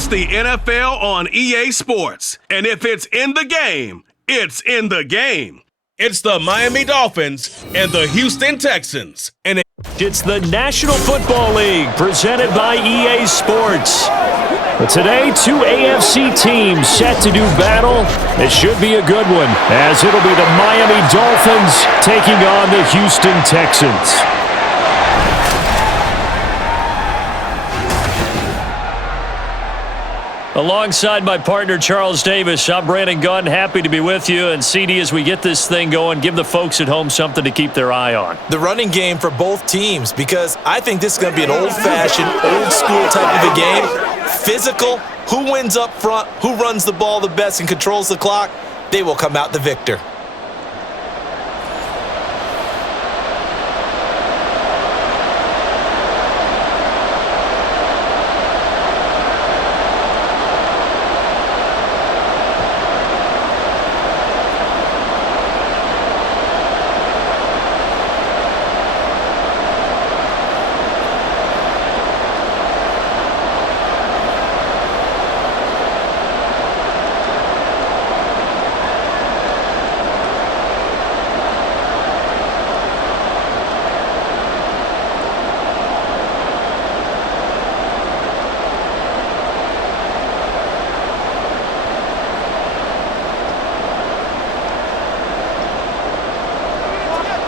It's the NFL on EA Sports. And if it's in the game, it's in the game. It's the Miami Dolphins and the Houston Texans. And it's the National Football League presented by EA Sports. But today, two AFC teams set to do battle. It should be a good one, as it'll be the Miami Dolphins taking on the Houston Texans. Alongside my partner, Charles Davis, I'm Brandon Gunn. Happy to be with you. And CD, as we get this thing going, give the folks at home something to keep their eye on. The running game for both teams, because I think this is going to be an old-fashioned, old-school type of a game. Physical, who wins up front, who runs the ball the best and controls the clock, they will come out the victor.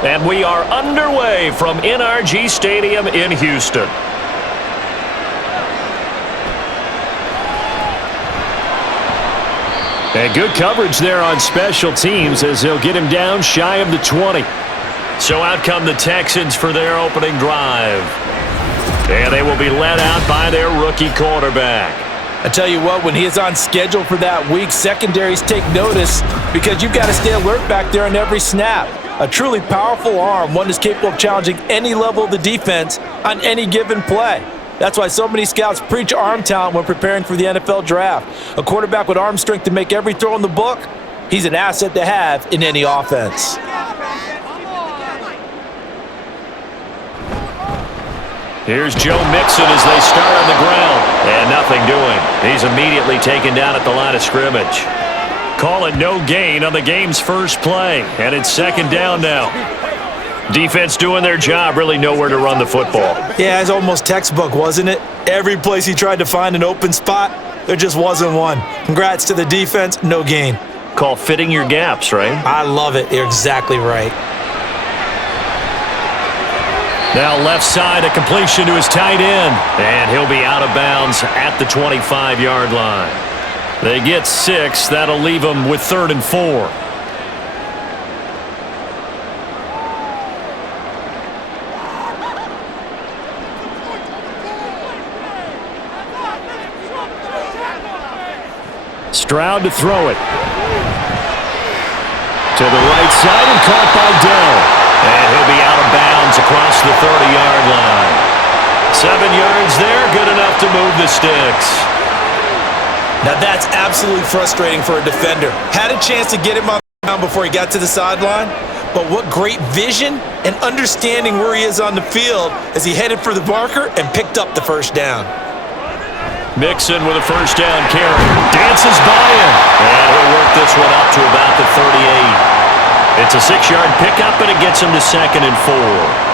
And we are underway from NRG Stadium in Houston. And good coverage there on special teams as they'll get him down shy of the 20. So out come the Texans for their opening drive. And they will be led out by their rookie quarterback. I tell you what, when he is on schedule for that week, secondaries take notice because you've got to stay alert back there on every snap. A truly powerful arm, one that's capable of challenging any level of the defense on any given play. That's why so many scouts preach arm talent when preparing for the NFL draft. A quarterback with arm strength to make every throw in the book, he's an asset to have in any offense. Here's Joe Mixon as they start on the ground. And nothing doing. He's immediately taken down at the line of scrimmage. Call it no gain on the game's first play. And it's second down now. Defense doing their job, really nowhere to run the football. Yeah, it's almost textbook, wasn't it? Every place he tried to find an open spot, there just wasn't one. Congrats to the defense, no gain. Call fitting your gaps, right? I love it. You're exactly right. Now left side, a completion to his tight end. And he'll be out of bounds at the 25-yard line. They get 6. That'll leave them with 3rd and 4. Stroud to throw it. To the right side and caught by Dell. And he'll be out of bounds across the 30-yard line. 7 yards there, good enough to move the sticks. Now that's absolutely frustrating for a defender. Had a chance to get him on before he got to the sideline, but what great vision and understanding where he is on the field as he headed for the marker and picked up the first down. Mixon with a first down carry. Dances by him. And he'll work this one up to about the 38. It's a 6-yard pickup, and it gets him to 2nd and 4.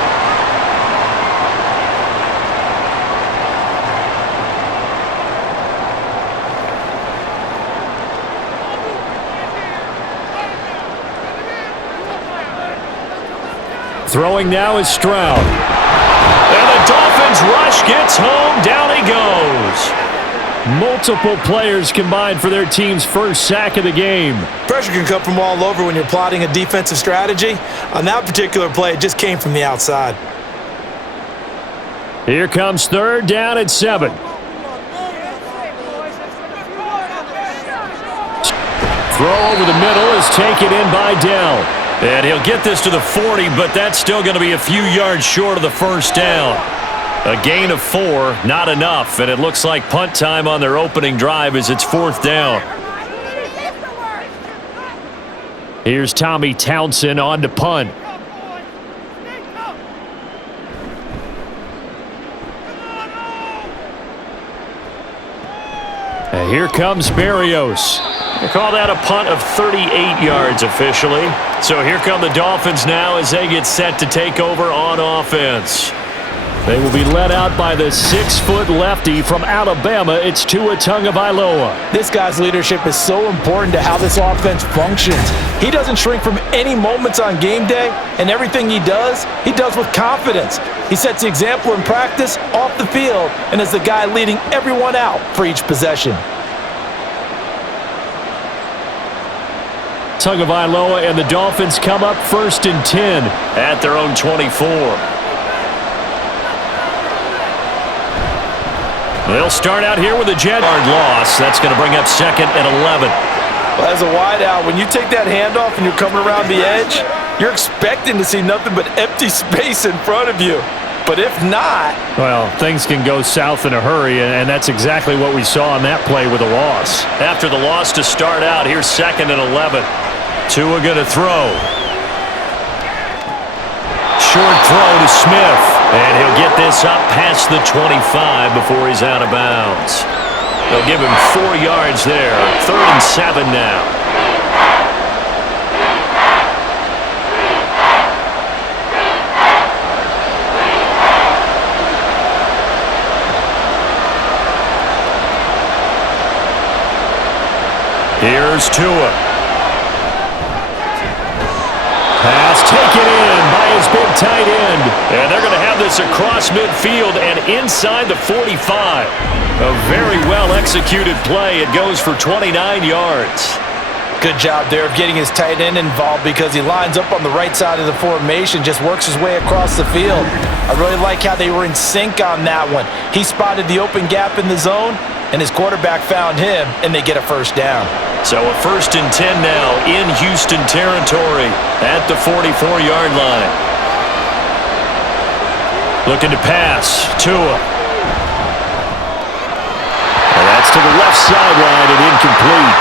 Throwing now is Stroud. And the Dolphins rush gets home. Down he goes. Multiple players combined for their team's first sack of the game. Pressure can come from all over when you're plotting a defensive strategy. On that particular play, it just came from the outside. Here comes 3rd down and 7. Throw over the middle is taken in by Dell. And he'll get this to the 40, but that's still going to be a few yards short of the first down. A gain of 4, not enough, and it looks like punt time on their opening drive as it's 4th down. Here's Tommy Townsend on to punt. Here comes Berrios. They call that a punt of 38 yards officially. So here come the Dolphins now as they get set to take over on offense. They will be led out by the 6-foot lefty from Alabama. It's Tua Tagovailoa. This guy's leadership is so important to how this offense functions. He doesn't shrink from any moments on game day, and everything he does with confidence. He sets the example in practice, off the field, and is the guy leading everyone out for each possession. Tagovailoa and the Dolphins come up 1st and 10 at their own 24. They'll start out here with a jet-yard loss. That's going to bring up 2nd and 11. Well, as a wideout, when you take that handoff and you're coming around the edge, you're expecting to see nothing but empty space in front of you. But if not... Well, things can go south in a hurry, and that's exactly what we saw on that play with a loss. After the loss to start out, here's 2nd and 11. Tua going to throw. Short throw to Smith, and he'll get this up past the 25 before he's out of bounds. They'll give him 4 yards there. 3rd and 7 now. Here's Tua. Pass taken in by his big tight end. And they're going to have this across midfield and inside the 45. A very well-executed play. It goes for 29 yards. Good job there of getting his tight end involved because he lines up on the right side of the formation, just works his way across the field. I really like how they were in sync on that one. He spotted the open gap in the zone, and his quarterback found him, and they get a 1st down. So a 1st and 10 now in Houston territory at the 44-yard line. Looking to pass. Tua. And that's to the left sideline and incomplete.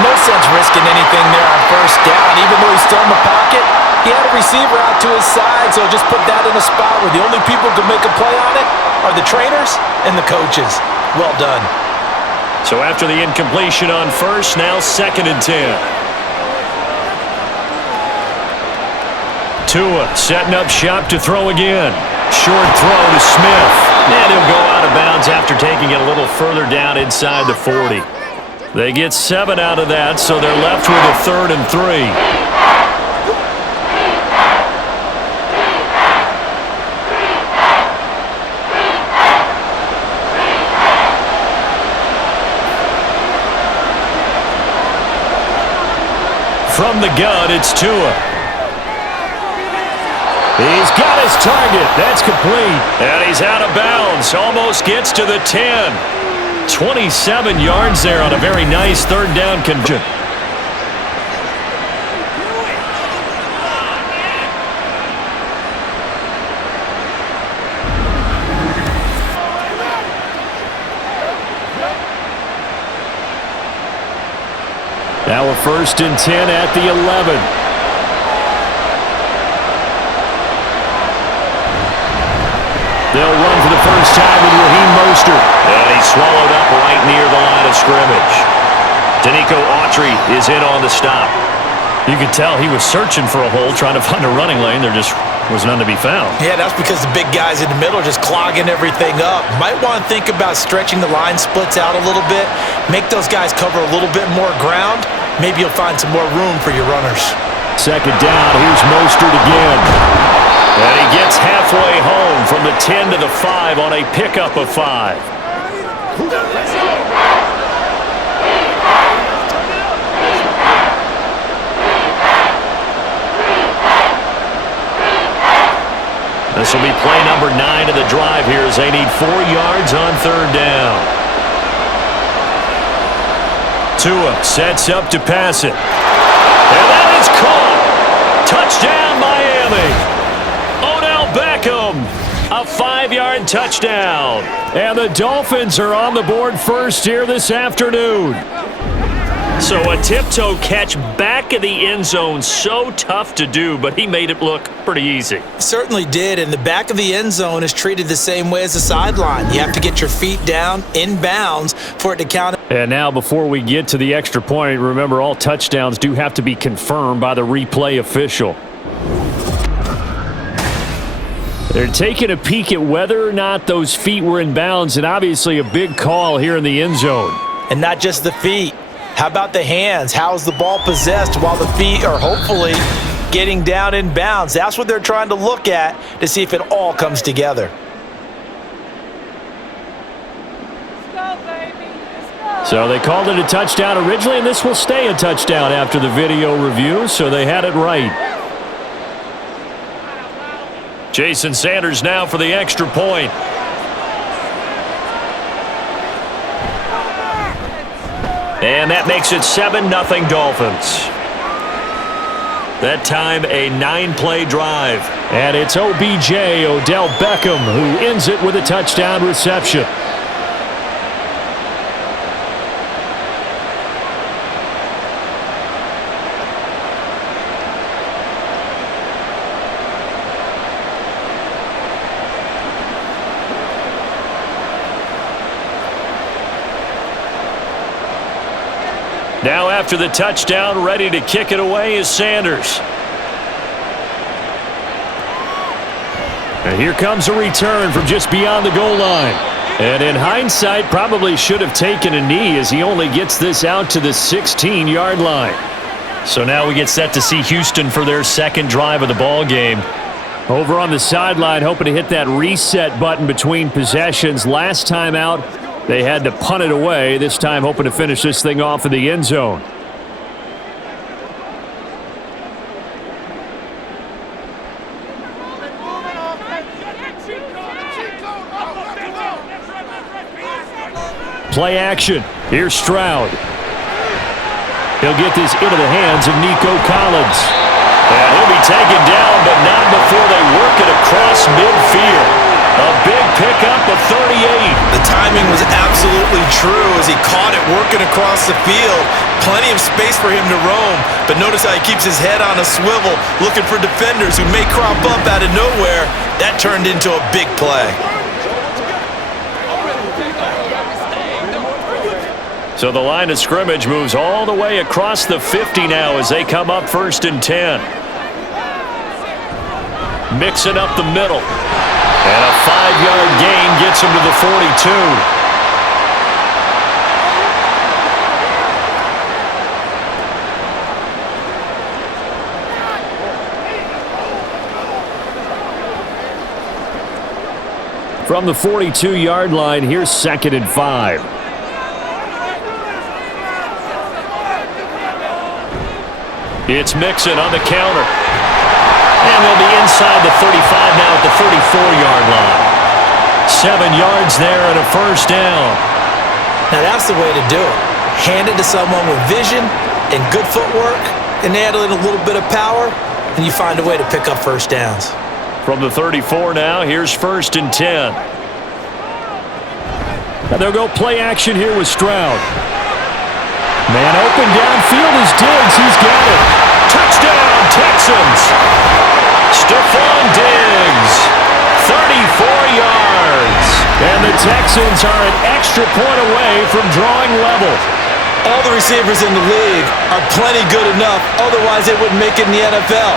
No sense risking anything there on 1st down. Even though he's still in the pocket, he had a receiver out to his side, so just put that in a spot where the only people who can make a play on it are the trainers and the coaches. Well done. So after the incompletion on 1st, now 2nd and 10. Tua setting up shop to throw again. Short throw to Smith. And he'll go out of bounds after taking it a little further down inside the 40. They get 7 out of that, so they're left with a 3rd and 3. From the gun, it's Tua. He's got his target. That's complete. And he's out of bounds. Almost gets to the 10. 27 yards there on a very nice 3rd down conversion. Now a 1st and 10 at the 11. They'll run for the first time with Raheem Mostert. And he's swallowed up right near the line of scrimmage. Danico Autry is in on the stop. You could tell he was searching for a hole, trying to find a running lane. There just was none to be found. Yeah, that's because the big guys in the middle are just clogging everything up. Might want to think about stretching the line splits out a little bit. Make those guys cover a little bit more ground. Maybe you'll find some more room for your runners. 2nd down. Here's Mostert again. And he gets halfway home from the 10 to the 5 on a pickup of 5. This will be play number 9 of the drive here as they need 4 yards on 3rd down. Tua sets up to pass it. And that is caught. Touchdown, Miami. Beckham, a 5-yard touchdown. And the Dolphins are on the board first here this afternoon. So a tiptoe catch back of the end zone, so tough to do, but he made it look pretty easy. Certainly did, and the back of the end zone is treated the same way as the sideline. You have to get your feet down in bounds for it to count. And now before we get to the extra point, remember all touchdowns do have to be confirmed by the replay official. They're taking a peek at whether or not those feet were in bounds, and obviously a big call here in the end zone. And not just the feet. How about the hands? How's the ball possessed while the feet are hopefully getting down in bounds? That's what they're trying to look at to see if it all comes together. So they called it a touchdown originally, and this will stay a touchdown after the video review, so they had it right. Jason Sanders now for the extra point. And that makes it 7-0 Dolphins. That time a 9-play drive. And it's OBJ, Odell Beckham, who ends it with a touchdown reception. Now after the touchdown, ready to kick it away is Sanders. And here comes a return from just beyond the goal line. And in hindsight, probably should have taken a knee as he only gets this out to the 16-yard line. So now we get set to see Houston for their second drive of the ball game. Over on the sideline, hoping to hit that reset button between possessions. Last time out, they had to punt it away. This time hoping to finish this thing off in the end zone. Play action. Here's Stroud. He'll get this into the hands of Nico Collins. And he'll be taken down, but not before they work it across midfield. A big pickup of 38. The timing was absolutely true as he caught it working across the field. Plenty of space for him to roam, but notice how he keeps his head on a swivel, looking for defenders who may crop up out of nowhere. That turned into a big play. So the line of scrimmage moves all the way across the 50 now as they come up 1st and 10. Mixing up the middle. And a 5-yard gain gets him to the 42. From the 42-yard line, here's 2nd and 5. It's Mixon on the counter. And they'll be inside the 35 now at the 34-yard line. 7 yards there and a first down. Now that's the way to do it. Hand it to someone with vision and good footwork and add in a little bit of power, and you find a way to pick up first downs. From the 34 now, here's 1st and 10. And they'll go play action here with Stroud. Man open downfield is Diggs. He's got it. Touchdown, Texans. Stephon Diggs, 34 yards. And the Texans are an extra point away from drawing level. All the receivers in the league are plenty good enough, otherwise they wouldn't make it in the NFL.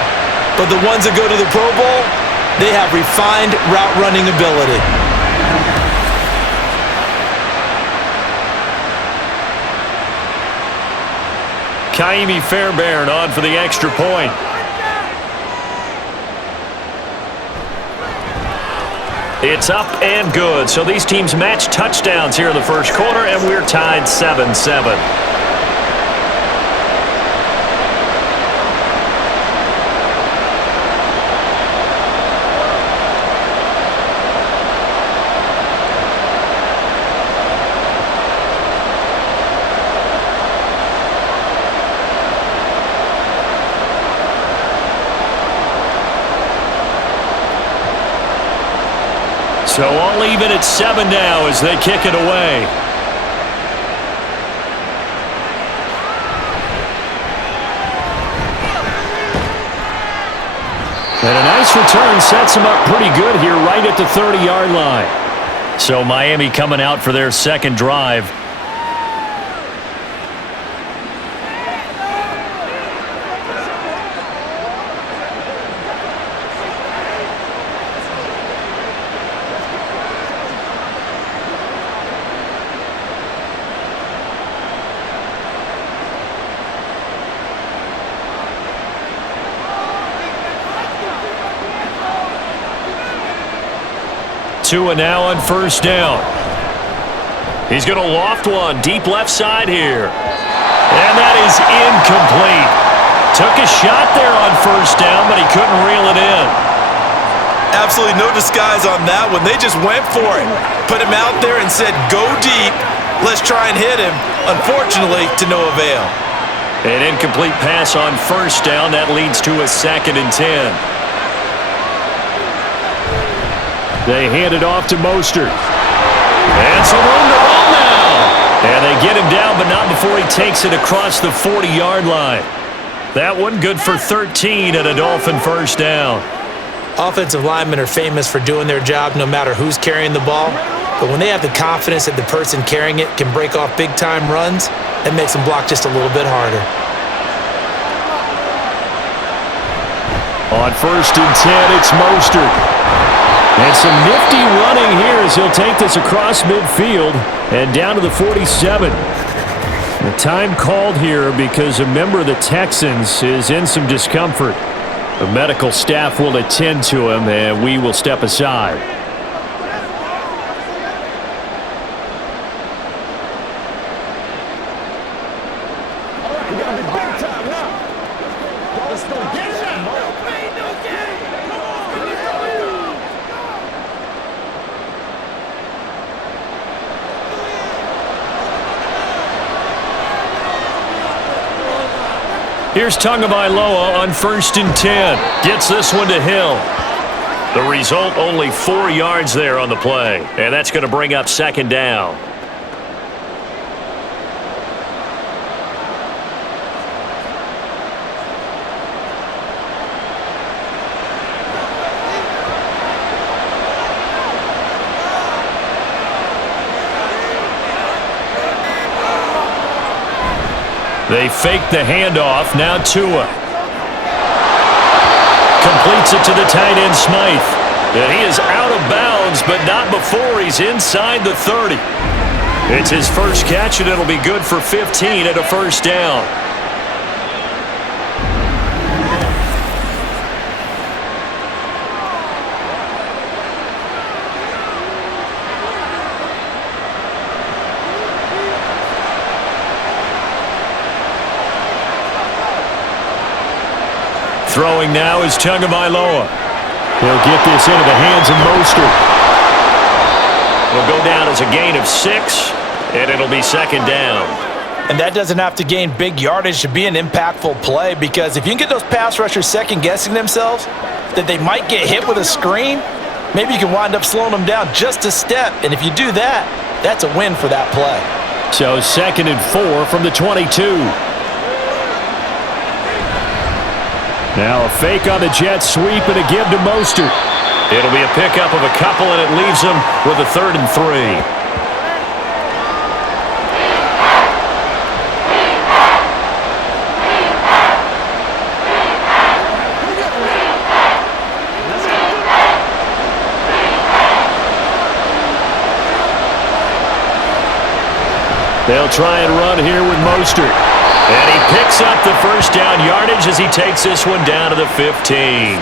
But the ones that go to the Pro Bowl, they have refined route running ability. Kaimi Fairbairn on for the extra point. It's up and good. So these teams match touchdowns here in the first quarter, and we're tied 7-7. So all even at 7 now as they kick it away. And a nice return sets them up pretty good here right at the 30-yard line. So Miami coming out for their second drive. Tua now on first down. He's going to loft one deep left side here. And that is incomplete. Took a shot there on first down, but he couldn't reel it in. Absolutely no disguise on that one. They just went for it. Put him out there and said, go deep. Let's try and hit him. Unfortunately, to no avail. An incomplete pass on first down. That leads to a 2nd and 10. They hand it off to Mostert. And some room to roll now. And they get him down, but not before he takes it across the 40-yard line. That one good for 13 at a Dolphin first down. Offensive linemen are famous for doing their job no matter who's carrying the ball. But when they have the confidence that the person carrying it can break off big-time runs, that makes them block just a little bit harder. On first and 10, it's Mostert. And some nifty running here as he'll take this across midfield and down to the 47. The time called here because a member of the Texans is in some discomfort. The medical staff will attend to him, and we will step aside. Here's Tagovailoa on first and 10. Gets this one to Hill. The result, only 4 yards there on the play. And that's going to bring up 2nd down. They fake the handoff. Now Tua. Completes it to the tight end, Smythe. And he is out of bounds, but not before he's inside the 30. It's his first catch, and it'll be good for 15 at a first down. Throwing now is Tagovailoa. He'll get this into the hands of Mostert. It'll go down as a gain of 6, and it'll be 2nd down. And that doesn't have to gain big yardage to be an impactful play, because if you can get those pass rushers second-guessing themselves, that they might get hit with a screen, maybe you can wind up slowing them down just a step. And if you do that, that's a win for that play. So 2nd and 4 from the 22. Now a fake on the jet sweep and a give to Mostert. It'll be a pickup of a couple, and it leaves him with a 3rd and 3. They'll try and run here with Mostert. And he picks up the first down yardage as he takes this one down to the 15.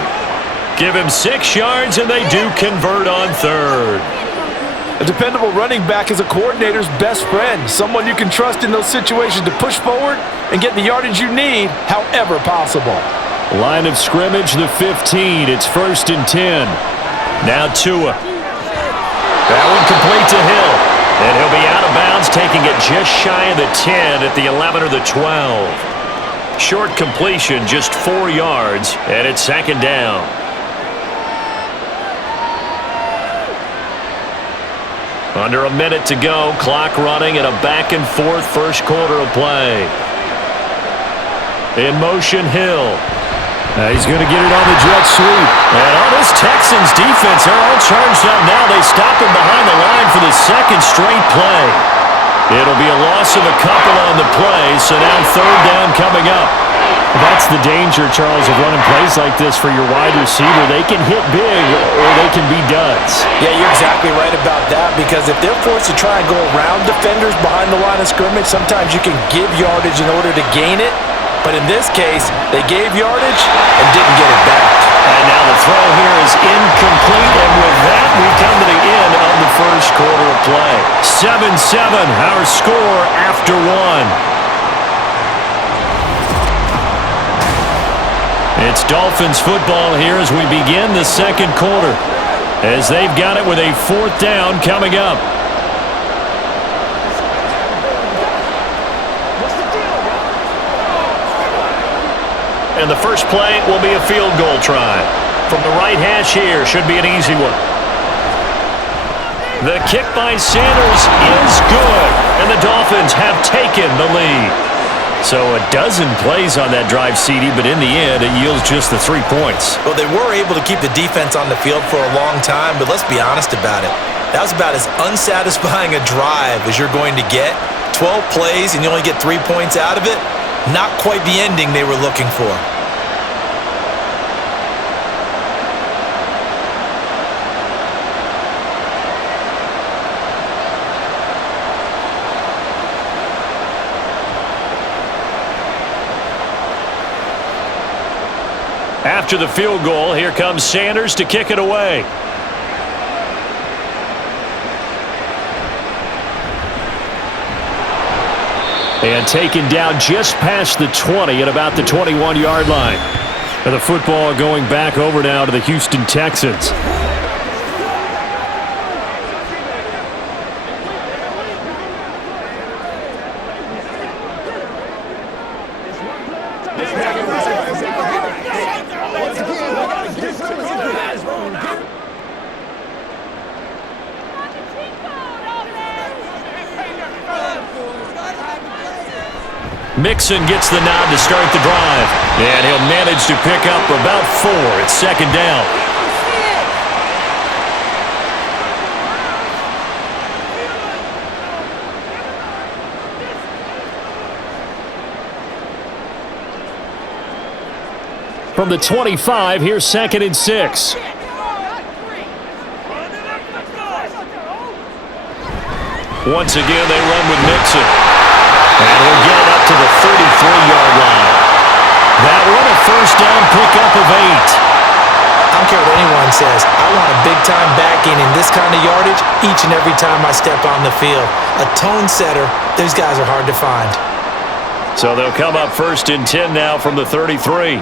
Give him 6 yards, and they do convert on 3rd. A dependable running back is a coordinator's best friend, someone you can trust in those situations to push forward and get the yardage you need however possible. Line of scrimmage, the 15. It's 1st and 10. Now Tua. That one complete to Hill. And he'll be out of bounds, taking it just shy of the 10 at the 11 or the 12. Short completion, just 4 yards, and it's 2nd down. Under a minute to go, clock running, and a back-and-forth first quarter of play. In motion, Hill. He's going to get it on the jet sweep. And on this Texans defense, they're all charged up now. They stop him behind the line for the 2nd straight play. It'll be a loss of a couple on the play, so now 3rd down coming up. That's the danger, Charles, of running plays like this for your wide receiver. They can hit big or they can be duds. Yeah, you're exactly right about that, because if they're forced to try and go around defenders behind the line of scrimmage, sometimes you can give yardage in order to gain it. But in this case, they gave yardage and didn't get it back. And now the throw here is incomplete, and with that, we come to the end first quarter of play. 7-7, our score after one. It's Dolphins football here as we begin the second quarter, as they've got it with a fourth down coming up. And the first play will be a field goal try. From the right hash here, should be an easy one. The kick by Sanders is good, and the Dolphins have taken the lead. So a dozen plays on that drive, CD, but in the end, it yields just the 3 points. Well, they were able to keep the defense on the field for a long time, but let's be honest about it. That was about as unsatisfying a drive as you're going to get. 12 plays, and you only get 3 points out of it. Not quite the ending they were looking for. After the field goal, here comes Sanders to kick it away. And taken down just past the 20 at about the 21-yard line. And the football going back over now to the Houston Texans. Mixon gets the nod to start the drive, and he'll manage to pick up about 4. It's second down. From the 25, here's 2nd and 6. Once again, they run with Mixon. And he'll get it up to the 33-yard line. That one a first down pickup of 8. I don't care what anyone says. I want a big-time backing in this kind of yardage each and every time I step on the field. A tone setter, those guys are hard to find. So they'll come up 1st and 10 now from the 33.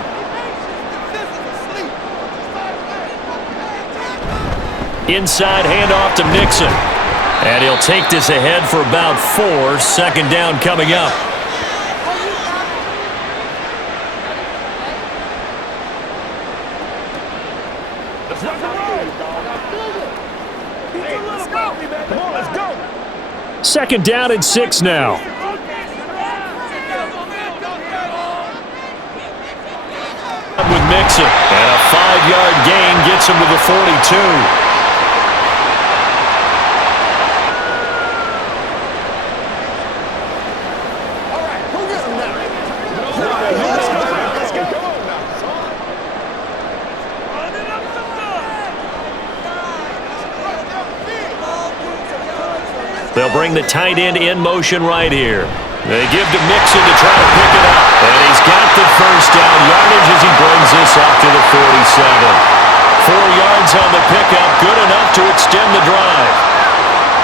Inside handoff to Mixon. And he'll take this ahead for about 4. Second down coming up. Second down and 6 now. With Mixon. And a 5-yard gain gets him to the 42. They'll bring the tight end in motion right here. They give to Mixon to try to pick it up. And he's got the first down yardage as he brings this up to the 47. 4 yards on the pickup, good enough to extend the drive.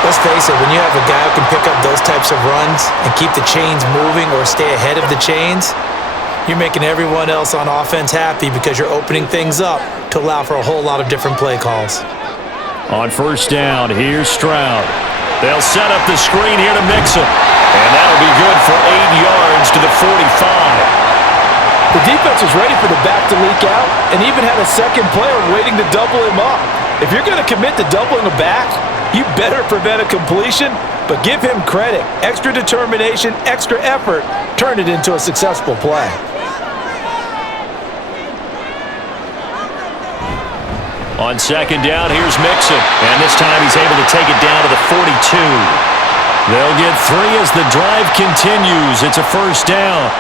Let's face it, when you have a guy who can pick up those types of runs and keep the chains moving or stay ahead of the chains, you're making everyone else on offense happy because you're opening things up to allow for a whole lot of different play calls. On first down, here's Stroud. They'll set up the screen here to Mixon. And that'll be good for 8 yards to the 45. The defense was ready for the back to leak out and even had a second player waiting to double him up. If you're going to commit to doubling a back, you better prevent a completion, but give him credit. Extra determination, extra effort, turn it into a successful play. On second down, here's Mixon. And this time he's able to take it down to the 42. They'll get 3 as the drive continues. It's a first down.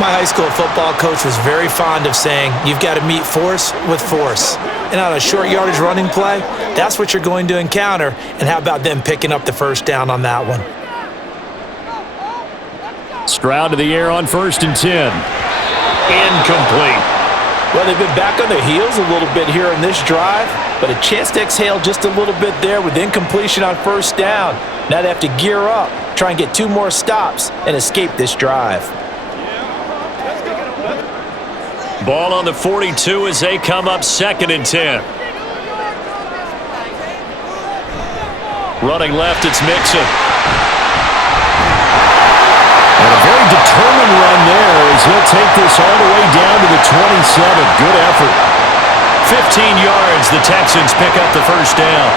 My high school football coach was very fond of saying, you've got to meet force with force. And on a short yardage running play, that's what you're going to encounter. And how about them picking up the first down on that one? Stroud to the air on 1st and 10. Incomplete. Well, they've been back on their heels a little bit here in this drive, but a chance to exhale just a little bit there with incompletion on first down. Now they have to gear up, try and get 2 more stops, and escape this drive. Ball on the 42 as they come up 2nd and 10. Running left, it's Mixon. And a very determined run there as he'll take this all the way down to the 27. Good effort. 15 yards, the Texans pick up the first down.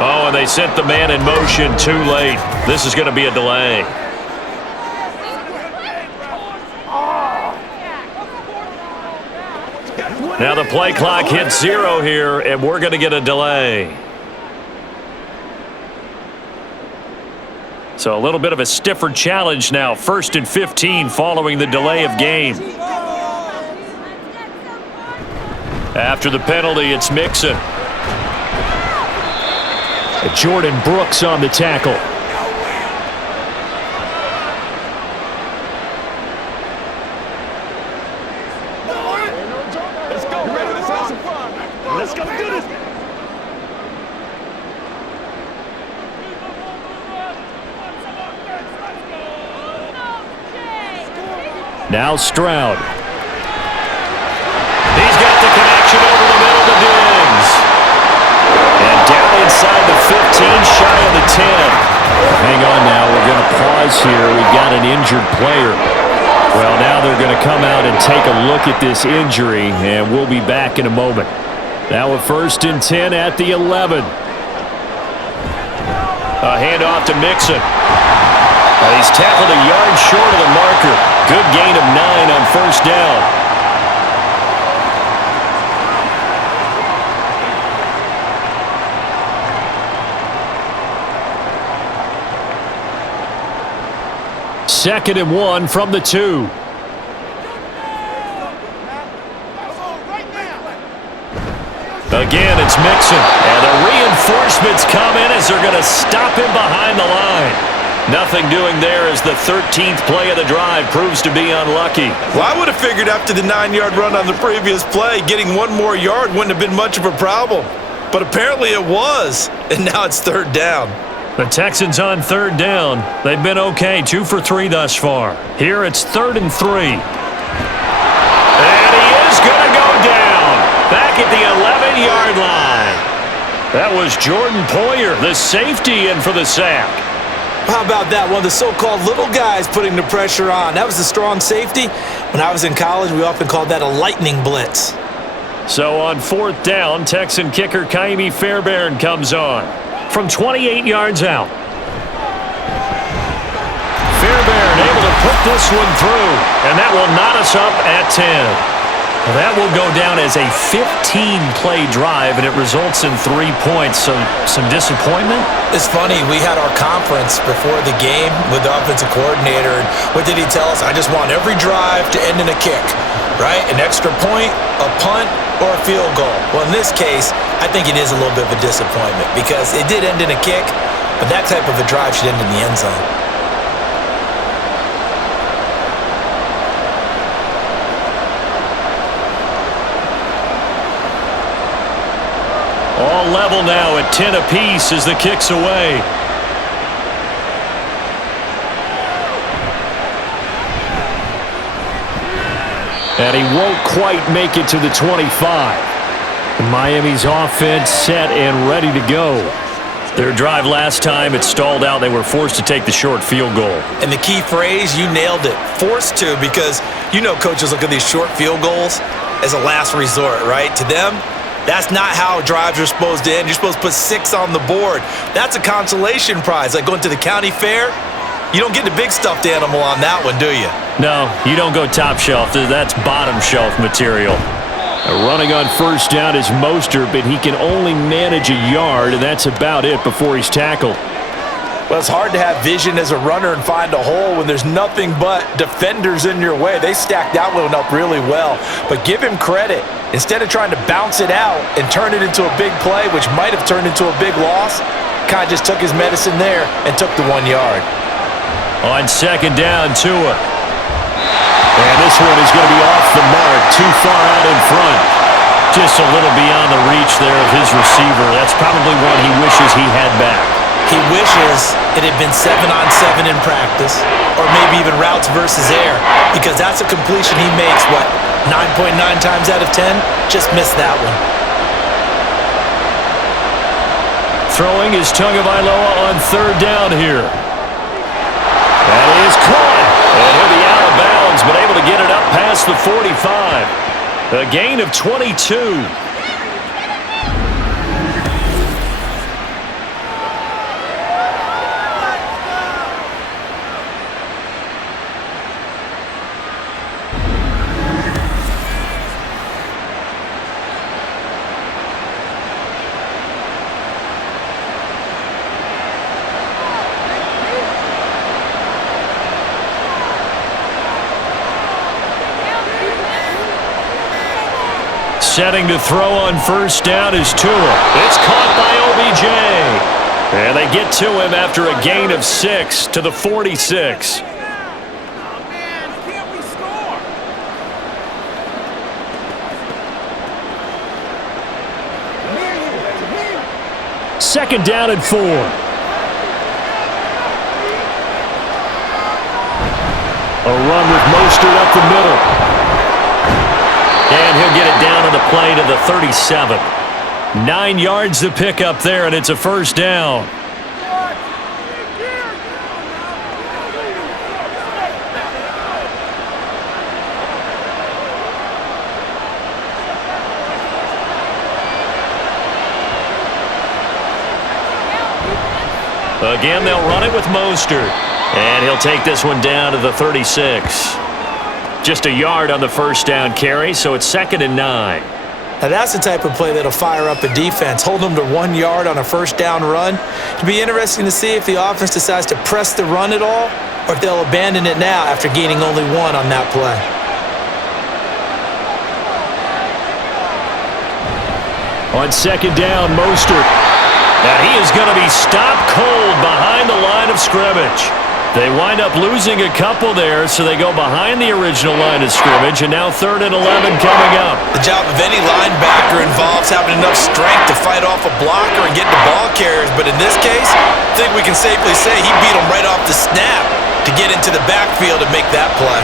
Oh, and they sent the man in motion too late. This is going to be a delay. Now the play clock hits 0 here, and we're going to get a delay. So a little bit of a stiffer challenge now. 1st and 15 following the delay of game. After the penalty, it's Mixon. Jordan Brooks on the tackle. Let's go. You ready? Let's have some fun. Let's go do this. Now Stroud. He's got the connection over the middle to Diggs. And down inside the 15, shy of the 10. Hang on now, we're going to pause here. We've got an injured player. Well, now they're going to come out and take a look at this injury, and we'll be back in a moment. Now a 1st and 10 at the 11. A handoff to Mixon. He's tackled a yard short of the marker. Good gain of 9 on first down. Second and 1 from the 2. Again, it's Mixon. And the reinforcements come in as they're going to stop him behind the line. Nothing doing there as the 13th play of the drive proves to be unlucky. Well, I would have figured after the 9-yard run on the previous play, getting 1 more yard wouldn't have been much of a problem. But apparently it was, and now it's 3rd down. The Texans on 3rd down. They've been okay, 2 for 3 thus far. Here it's 3rd and 3. And he is going to go down. Back at the 11-yard line. That was Jordan Poyer, the safety, in for the sack. How about that? One of the so-called little guys putting the pressure on. That was a strong safety. When I was in college, we often called that a lightning blitz. So on 4th down, Texan kicker Kaimi Fairbairn comes on from 28 yards out. Fairbairn able to put this one through, and that will knot us up at 10. Well, that will go down as a 15-play drive, and it results in 3 points. So some disappointment? It's funny. We had our conference before the game with the offensive coordinator, and what did he tell us? I just want every drive to end in a kick, right? An extra point, a punt, or a field goal. Well, in this case, I think it is a little bit of a disappointment because it did end in a kick, but that type of a drive should end in the end zone. All level now at 10 apiece as the kick's away. And he won't quite make it to the 25. Miami's offense set and ready to go. Their drive last time, it stalled out. They were forced to take the short field goal. And the key phrase, you nailed it, forced to, because you know coaches look at these short field goals as a last resort, right? To them, that's not how drives are supposed to end. You're supposed to put 6 on the board. That's a consolation prize. Like going to the county fair, you don't get the big stuffed animal on that one, do you? No, you don't go top shelf. That's bottom shelf material. Running on first down is Mostert, but he can only manage a yard, and that's about it before he's tackled. Well, it's hard to have vision as a runner and find a hole when there's nothing but defenders in your way. They stacked that one up really well. But give him credit. Instead of trying to bounce it out and turn it into a big play, which might have turned into a big loss, kind of just took his medicine there and took the 1 yard. On second down, Tua. And this one is going to be off the mark, too far out in front. Just a little beyond the reach there of his receiver. That's probably one he wishes he had back. He wishes it had been 7-on-7 in practice, or maybe even routes versus air, because that's a completion he makes, 9.9 times out of 10? Just missed that one. Throwing is Tagovailoa on third down here. That is caught. And he'll be out of bounds, but able to get it up past the 45. A gain of 22. Setting to throw on first down is Tua. It's caught by OBJ. And they get to him after a gain of 6 to the 46. Second down and 4. A run with Mostert up the middle. And he'll get it down on the play to the 37. 9 yards to pick up there, and it's a first down. Again, they'll run it with Mostert. And he'll take this one down to the 36. Just a yard on the first down carry, so it's 2nd and 9. Now that's the type of play that'll fire up a defense. Hold them to 1 yard on a first down run. It'll be interesting to see if the offense decides to press the run at all, or if they'll abandon it now after gaining only 1 on that play. On second down, Mostert. And he is going to be stopped cold behind the line of scrimmage. They wind up losing a couple there, so they go behind the original line of scrimmage, and now 3rd and 11 coming up. The job of any linebacker involves having enough strength to fight off a blocker and get to ball carriers, but in this case, I think we can safely say he beat him right off the snap to get into the backfield and make that play.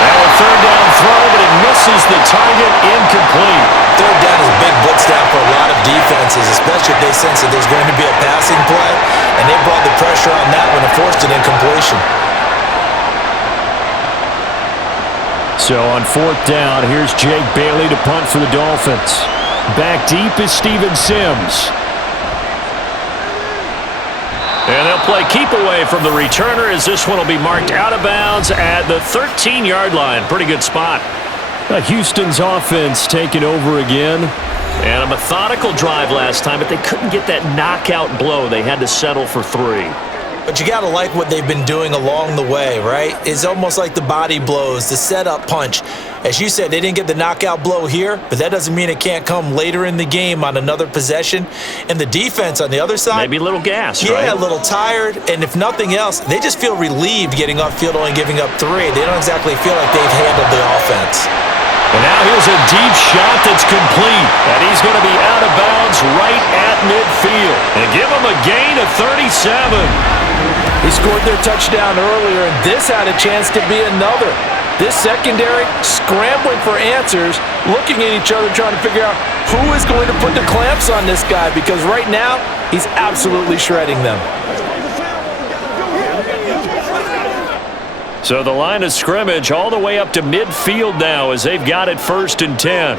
Now a third down throw, but it misses the target, incomplete. Third down is a big blitz down for a lot of defenses, especially if they sense that there's going to be a passing play, and they brought the pressure on that one and forced an incompletion. So on 4th down, here's Jake Bailey to punt for the Dolphins. Back deep is Steven Sims. And they'll play keep away from the returner as this one will be marked out of bounds at the 13-yard line. Pretty good spot. Houston's offense taking over again. And a methodical drive last time, but they couldn't get that knockout blow. They had to settle for 3. But you got to like what they've been doing along the way, right? It's almost like the body blows, the setup punch. As you said, they didn't get the knockout blow here, but that doesn't mean it can't come later in the game on another possession. And the defense on the other side, maybe a little gas, right? Yeah, a little tired. And if nothing else, they just feel relieved getting off field only giving up 3. They don't exactly feel like they've handled the offense. And now here's a deep shot that's complete. And he's going to be out of bounds right at midfield. And give him a gain of 37. He scored their touchdown earlier, and this had a chance to be another. This secondary scrambling for answers, looking at each other, trying to figure out who is going to put the clamps on this guy, because right now, he's absolutely shredding them. So the line of scrimmage all the way up to midfield now as they've got it 1st and 10.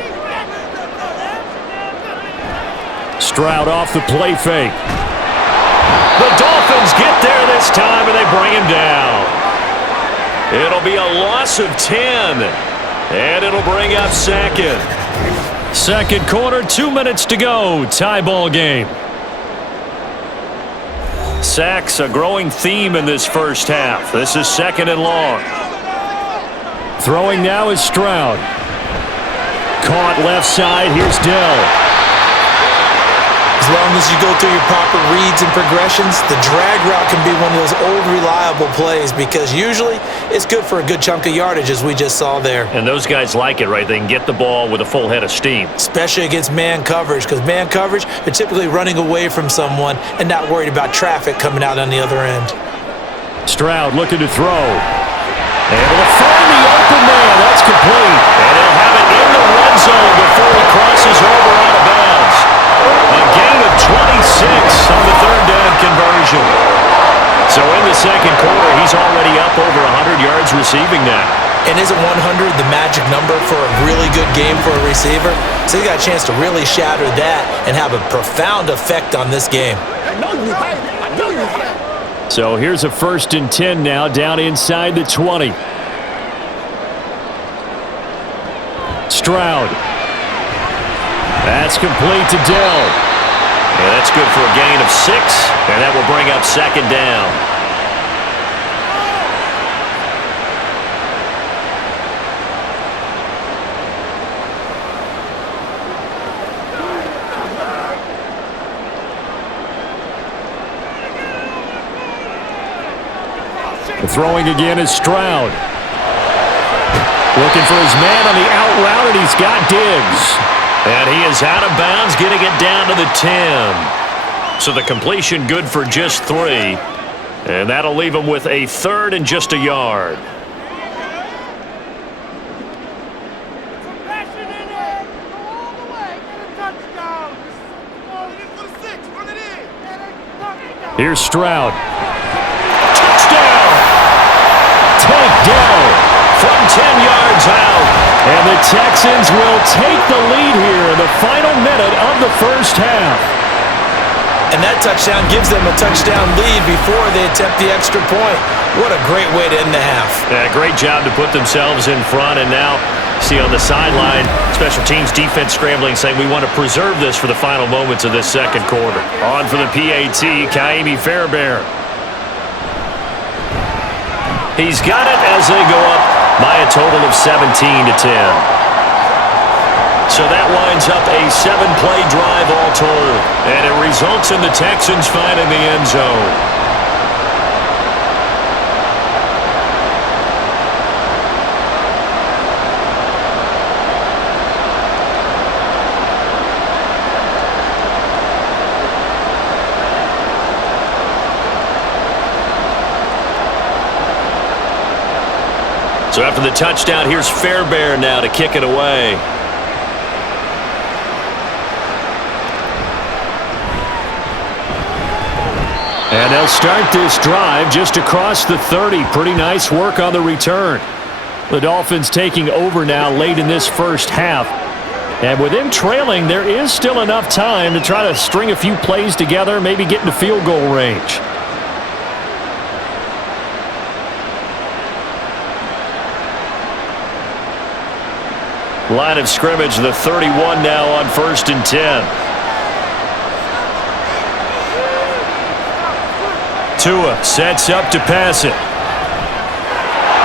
Stroud off the play fake. The Dolphins get there this time, and they bring him down. It'll be a loss of 10, and it'll bring up 2nd. Second quarter, 2 minutes to go. Tie ball game. Sacks, a growing theme in this first half. This is 2nd and long. Throwing now is Stroud. Caught left side. Here's Dell. As long as you go through your proper reads and progressions, the drag route can be one of those old reliable plays because usually it's good for a good chunk of yardage as we just saw there. And those guys like it, right? They can get the ball with a full head of steam. Especially against man coverage because man coverage, they're typically running away from someone and not worried about traffic coming out on the other end. Stroud looking to throw. Able to find the open man. That's complete. And he'll have it in the red zone before he crosses over out of bounds. A gain of 26 on the 3rd down conversion. So in the second quarter, he's already up over 100 yards receiving now. And isn't 100 the magic number for a really good game for a receiver? So he got a chance to really shatter that and have a profound effect on this game. I know you have. I know you have. So here's a 1st and 10 now, down inside the 20. Stroud. That's complete to Dell. And that's good for a gain of 6, and that will bring up 2nd down. The throwing again is Stroud. Looking for his man on the out route, and he's got Diggs. And he is out of bounds, getting it down to the 10. So the completion good for just 3. And that'll leave him with a 3rd and just a yard. Here's Stroud. Touchdown! Takedown from 10 yards out. And the Texans will take the lead here in the final minute of the first half. And that touchdown gives them a touchdown lead before they attempt the extra point. What a great way to end the half. Yeah, great job to put themselves in front. And now, see on the sideline, special teams defense scrambling, saying we want to preserve this for the final moments of this second quarter. On for the PAT, Kaimi Fairbairn. He's got it as they go up by a total of 17 to 10. So that winds up a 7-play drive all told. And it results in the Texans finding the end zone. So after the touchdown, here's Fairbairn now to kick it away. And they'll start this drive just across the 30. Pretty nice work on the return. The Dolphins taking over now late in this first half. And with them trailing, there is still enough time to try to string a few plays together, maybe get into field goal range. Line of scrimmage, the 31 now on 1st and 10. Tua sets up to pass it.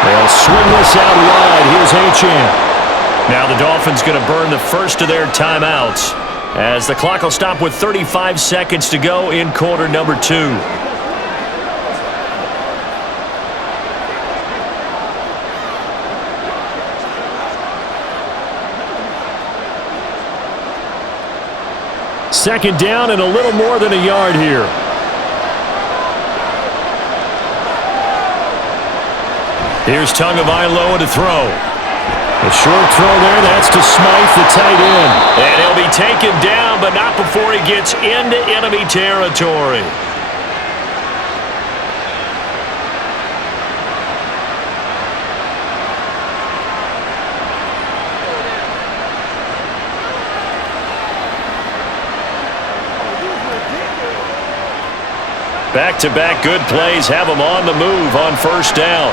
They'll swing this out wide. Here's Achane. Now the Dolphins going to burn the first of their timeouts as the clock will stop with 35 seconds to go in quarter number 2. Second down and a little more than a yard here. Here's Tagovailoa to throw. A short throw there, that's to Smythe, the tight end. And he'll be taken down, but not before he gets into enemy territory. Back-to-back good plays have him on the move on first down.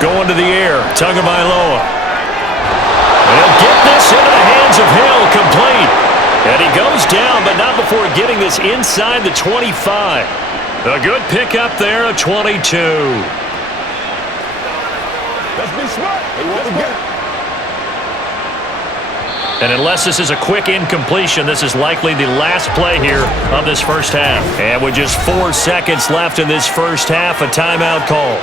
Going to the air, Tagovailoa. And he'll get this into the hands of Hill, complete. And he goes down, but not before getting this inside the 25. A good pickup there, a 22. Let's be smart. Let's go. And unless this is a quick incompletion, this is likely the last play here of this first half. And with just 4 seconds left in this first half, a timeout call.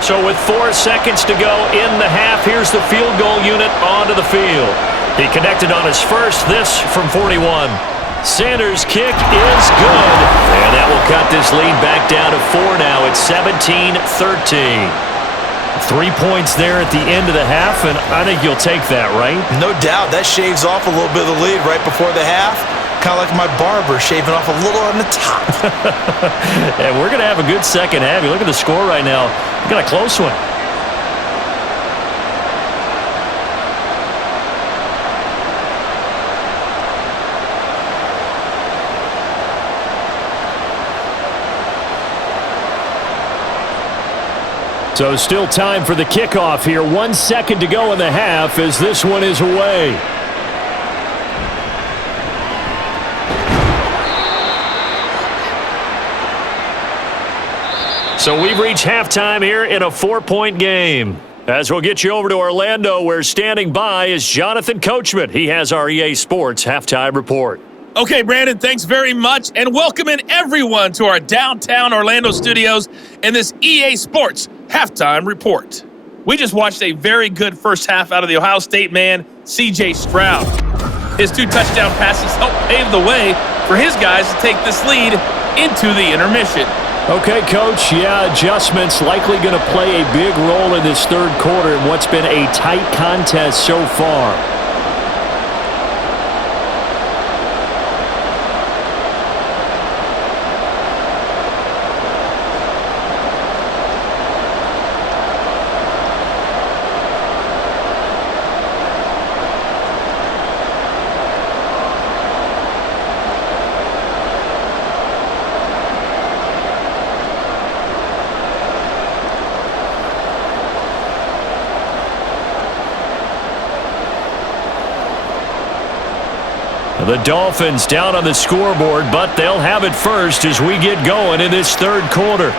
So with 4 seconds to go in the half, here's the field goal unit onto the field. He connected on his first, this from 41. Sanders' kick is good, and that will cut this lead back down to 4 now. It's 17-13. 3 points there at the end of the half, and I think you'll take that, right? No doubt. That shaves off a little bit of the lead right before the half. Kind of like my barber shaving off a little on the top. And we're going to have a good second half. You look at the score right now. We got a close one. So still time for the kickoff here. 1 second to go in the half as this one is away. So we've reached halftime here in a 4-point game. As we'll get you over to Orlando, where standing by is Jonathan Coachman. He has our EA Sports halftime report. Okay, Brandon, thanks very much, and welcoming everyone to our downtown Orlando studios in this EA Sports halftime report. We just watched a very good first half out of the Ohio State man, C.J. Stroud. His 2 touchdown passes helped pave the way for his guys to take this lead into the intermission. Okay, Coach, adjustments likely going to play a big role in this third quarter in what's been a tight contest so far. The Dolphins down on the scoreboard, but they'll have it first as we get going in this third quarter.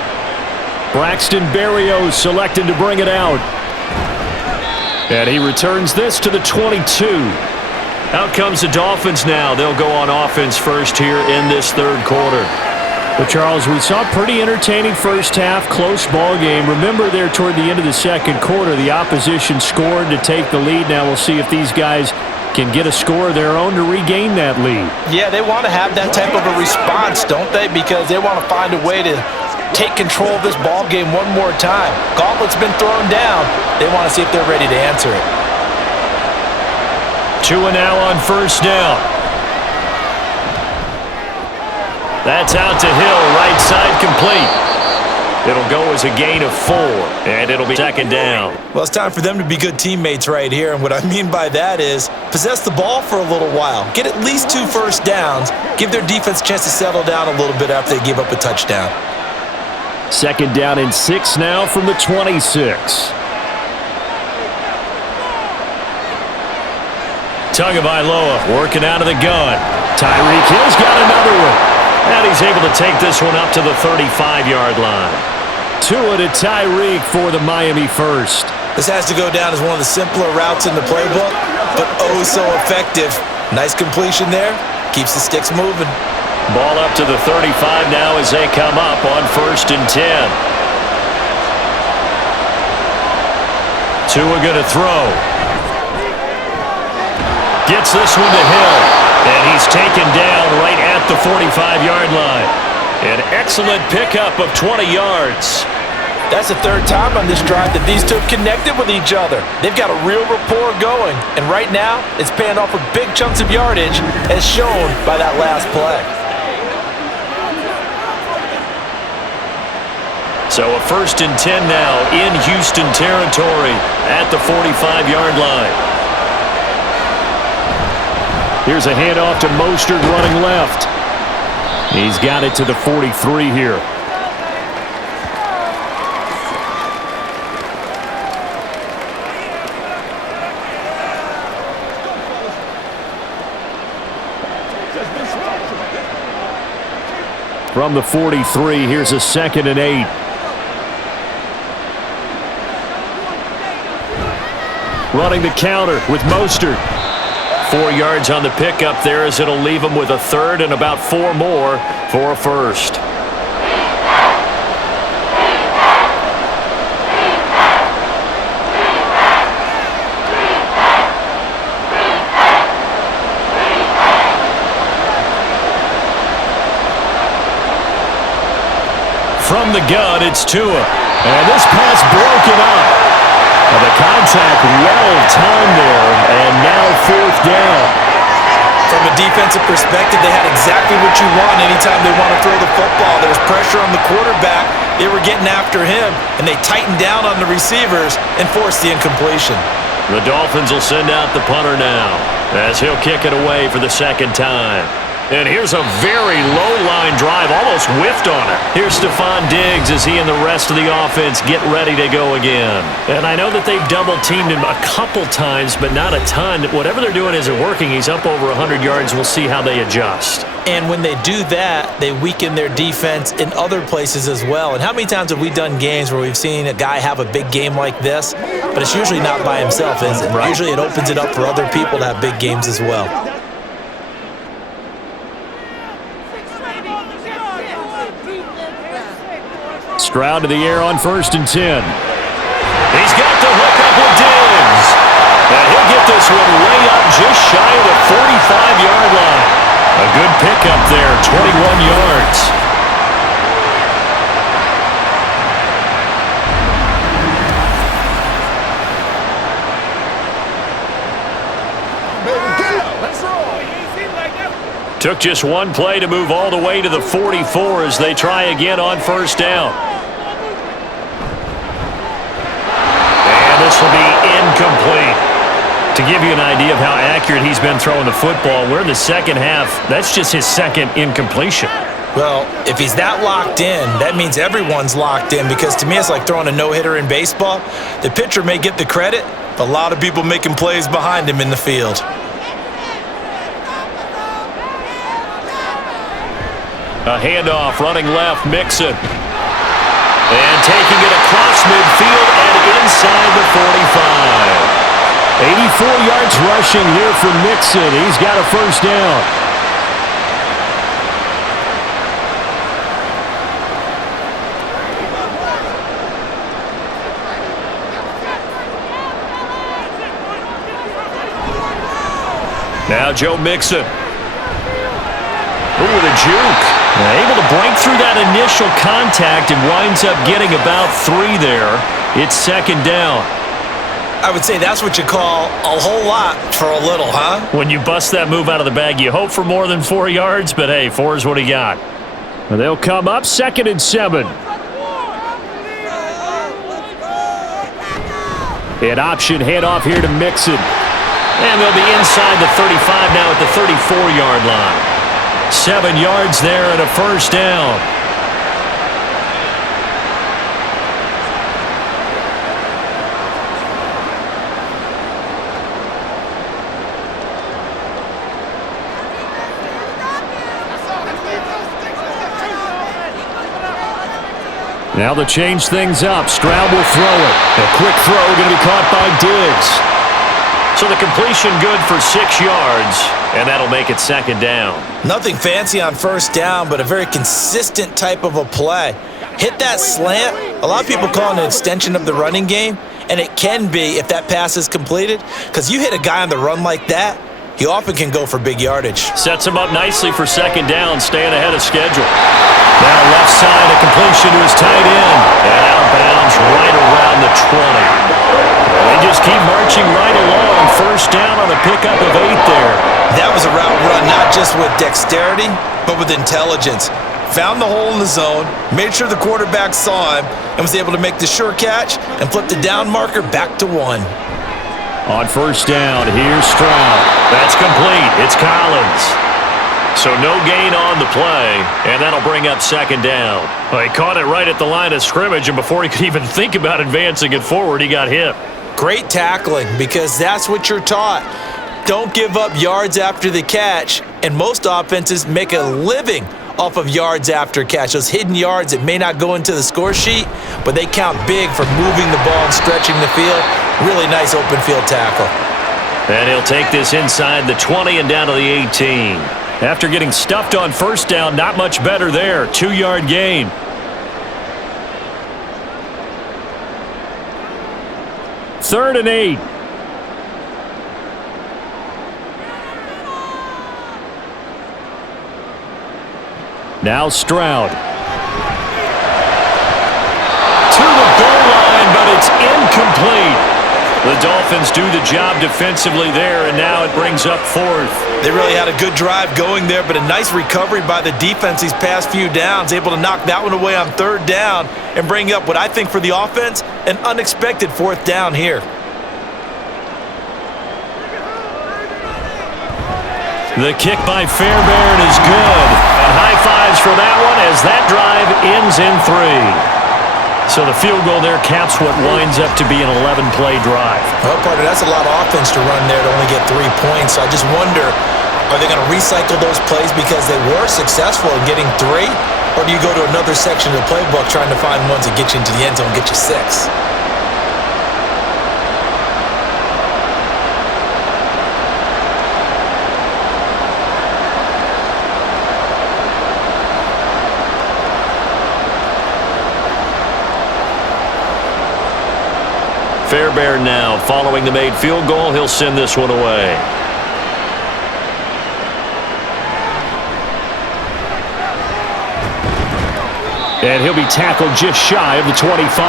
Braxton Berrios selected to bring it out. And he returns this to the 22. Out comes the Dolphins now. They'll go on offense first here in this third quarter. Well, Charles, we saw a pretty entertaining first half, close ball game. Remember there toward the end of the second quarter, the opposition scored to take the lead. Now we'll see if these guys can get a score of their own to regain that lead. Yeah, they want to have that type of a response, don't they? Because they want to find a way to take control of this ball game one more time. Gauntlet's been thrown down. They want to see if they're ready to answer it. 2 now on first down. That's out to Hill, right side complete. It'll go as a gain of 4, and it'll be second down. Well, it's time for them to be good teammates right here, and what I mean by that is possess the ball for a little while. Get at least 2 first downs. Give their defense a chance to settle down a little bit after they give up a touchdown. Second down and 6 now from the 26. Tagovailoa working out of the gun. Tyreek Hill's got another one. And he's able to take this one up to the 35-yard line. Tua to Tyreek for the Miami first. This has to go down as one of the simpler routes in the playbook, but oh so effective. Nice completion there. Keeps the sticks moving. Ball up to the 35 now as they come up on 1st and 10. Tua going to throw. Gets this one to Hill. And he's taken down right at the 45-yard line. An excellent pickup of 20 yards. That's the 3rd time on this drive that these 2 have connected with each other. They've got a real rapport going. And right now, it's paying off with big chunks of yardage, as shown by that last play. So a 1st and 10 now in Houston territory at the 45-yard line. Here's a handoff to Mostert running left. He's got it to the 43 here. From the 43, here's a 2nd and 8. Running the counter with Mostert. 4 yards on the pickup there as it'll leave him with a 3rd and about 4 more for a 1st. From the gun, it's Tua. And this pass broken up. And the contact well-timed there, and now 4th down. From a defensive perspective, they had exactly what you want anytime they want to throw the football. There was pressure on the quarterback. They were getting after him, and they tightened down on the receivers and forced the incompletion. The Dolphins will send out the punter now as he'll kick it away for the 2nd time. And here's a very low-line drive, almost whiffed on it. Here's Stephon Diggs as he and the rest of the offense get ready to go again. And I know that they've double-teamed him a couple times, but not a ton. Whatever they're doing isn't working. He's up over 100 yards. We'll see how they adjust. And when they do that, they weaken their defense in other places as well. And how many times have we done games where we've seen a guy have a big game like this, but it's usually not by himself, is it? Right. Usually it opens it up for other people to have big games as well. Stroud to the air on 1st and 10. He's got the hook up with Diggs. And he'll get this one way up just shy of the 45-yard line. A good pickup there, 21 yards. Took just one play to move all the way to the 44 as they try again on 1st down. And this will be incomplete. To give you an idea of how accurate he's been throwing the football, we're in the 2nd half. That's just his 2nd incompletion. Well, if he's that locked in, that means everyone's locked in, because to me it's like throwing a no-hitter in baseball. The pitcher may get the credit, but a lot of people making plays behind him in the field. A handoff, running left, Mixon. And taking it across midfield and inside the 45. 84 yards rushing here for Mixon. He's got a 1st down. Now Joe Mixon. Ooh, with a juke. Able to break through that initial contact and winds up getting about 3 there. It's 2nd down. I would say that's what you call a whole lot for a little, huh? When you bust that move out of the bag, you hope for more than 4 yards, but hey, 4 is what he got. And they'll come up 2nd and 7. An option handoff here to Mixon. And they'll be inside the 35 now at the 34-yard line. 7 yards there and a 1st down. Now they'll change things up. Stroud will throw it. A quick throw going to be caught by Diggs. So the completion good for 6 yards, and that'll make it 2nd down. Nothing fancy on 1st down, but a very consistent type of a play. Hit that slant. A lot of people call it an extension of the running game, and it can be if that pass is completed, because you hit a guy on the run like that, he often can go for big yardage. Sets him up nicely for 2nd down, staying ahead of schedule. Now left side, a completion to his tight end, and out of bounds right around the 20. They just keep marching right along. 1st down on a pickup of 8 there. That was a route run not just with dexterity, but with intelligence. Found the hole in the zone, made sure the quarterback saw him, and was able to make the sure catch and flip the down marker back to 1. On first down, here's Stroud. That's complete. It's Collins. So no gain on the play, and that'll bring up second down. Well, he caught it right at the line of scrimmage, and before he could even think about advancing it forward, he got hit. Great tackling, because that's what you're taught. Don't give up yards after the catch, and most offenses make a living off of yards after catch. Those hidden yards that may not go into the score sheet, but they count big for moving the ball and stretching the field. Really nice open field tackle. And he'll take this inside the 20 and down to the 18. After getting stuffed on first down, not much better there. 2-yard gain. Third and 8. Now Stroud. To the goal line, but it's incomplete. The Dolphins do the job defensively there, and now it brings up fourth. They really had a good drive going there, but a nice recovery by the defense these past few downs, able to knock that one away on third down and bring up what I think for the offense, an unexpected fourth down here. The kick by Fairbairn is good. And high fives for that one as that drive ends in 3. So the field goal there caps what winds up to be an 11-play drive. Well, partner, that's a lot of offense to run there to only get 3 points. So I just wonder, are they going to recycle those plays because they were successful in getting 3? Or do you go to another section of the playbook trying to find ones that get you into the end zone and get you 6? Fairbairn now following the made field goal. He'll send this one away. And he'll be tackled just shy of the 25.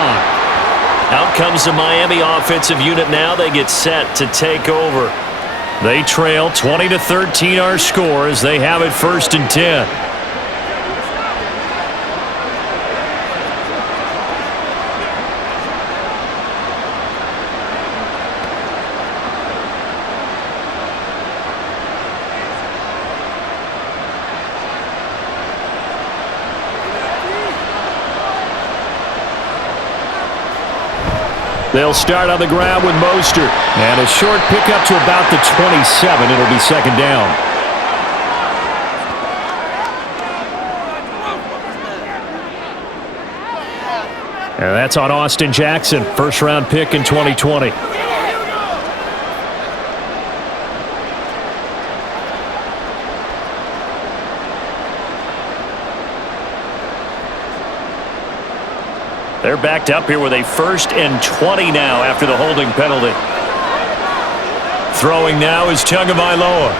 Out comes the Miami offensive unit now. They get set to take over. They trail 20-13 our score as they have it first and 10. They'll start on the ground with Mostert. And a short pickup to about the 27. It'll be second down. And that's on Austin Jackson, first-round pick in 2020. They're backed up here with a 1st and 20 now after the holding penalty. Throwing now is Tagovailoa.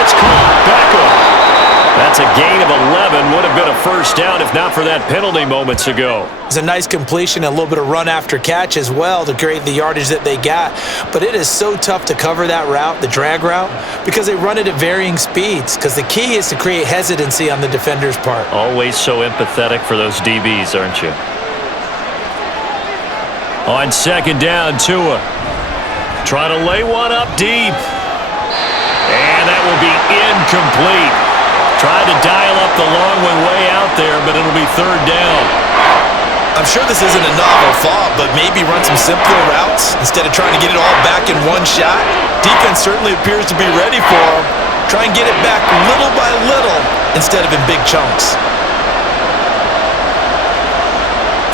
It's caught. Beckham. That's a gain of 11. Would have been a first down if not for that penalty moments ago. It's a nice completion, a little bit of run after catch as well to create the yardage that they got. But it is so tough to cover that route, the drag route, because they run it at varying speeds. Because the key is to create hesitancy on the defender's part. Always so empathetic for those DBs, aren't you? On second down, Tua. Trying to lay one up deep. And that will be incomplete. Tried to dial up the long one way out there, but it'll be third down. I'm sure this isn't a novel thought, but maybe run some simpler routes instead of trying to get it all back in one shot. Defense certainly appears to be ready for them. Try and get it back little by little instead of in big chunks.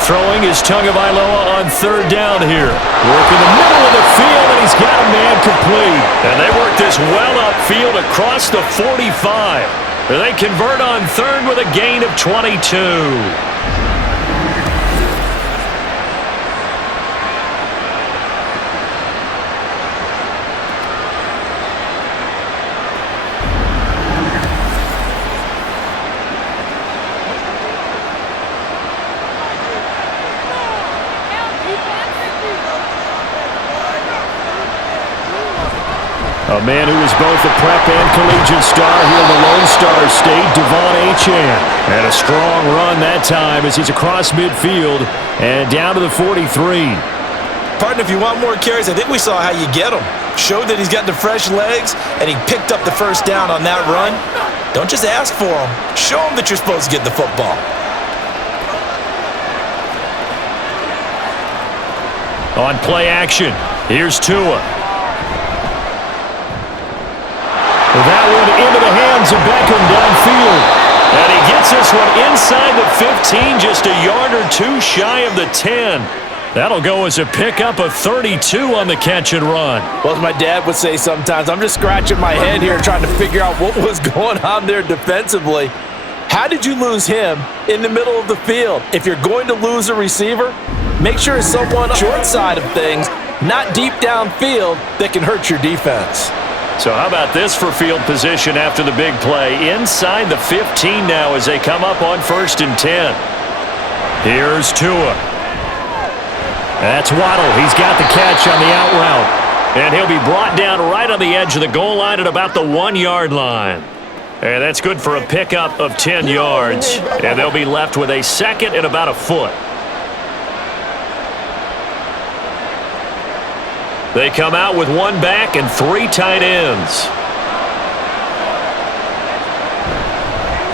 Throwing is Tagovailoa on third down here. Work in the middle of the field, and he's got a man complete. And they work this well upfield across the 45. They convert on third with a gain of 22. A man who was both a prep and collegiate star here in the Lone Star State, Devon Achane. And a strong run that time as he's across midfield and down to the 43. Partner, if you want more carries, I think we saw how you get them. Showed that he's got the fresh legs, and he picked up the first down on that run. Don't just ask for them. Show them that you're supposed to get the football. On play action, here's Tua. That one into the hands of Beckham downfield. And he gets this one inside the 15, just a yard or two shy of the 10. That'll go as a pickup of 32 on the catch and run. Well, as my dad would say sometimes, I'm just scratching my head here trying to figure out what was going on there defensively. How did you lose him in the middle of the field? If you're going to lose a receiver, make sure it's someone short side of things, not deep downfield, that can hurt your defense. So how about this for field position after the big play? Inside the 15 now as they come up on 1st and 10. Here's Tua. That's Waddle. He's got the catch on the out route. And he'll be brought down right on the edge of the goal line at about the 1-yard line. And that's good for a pickup of 10 yards. And they'll be left with a second and about a foot. They come out with one back and 3 tight ends.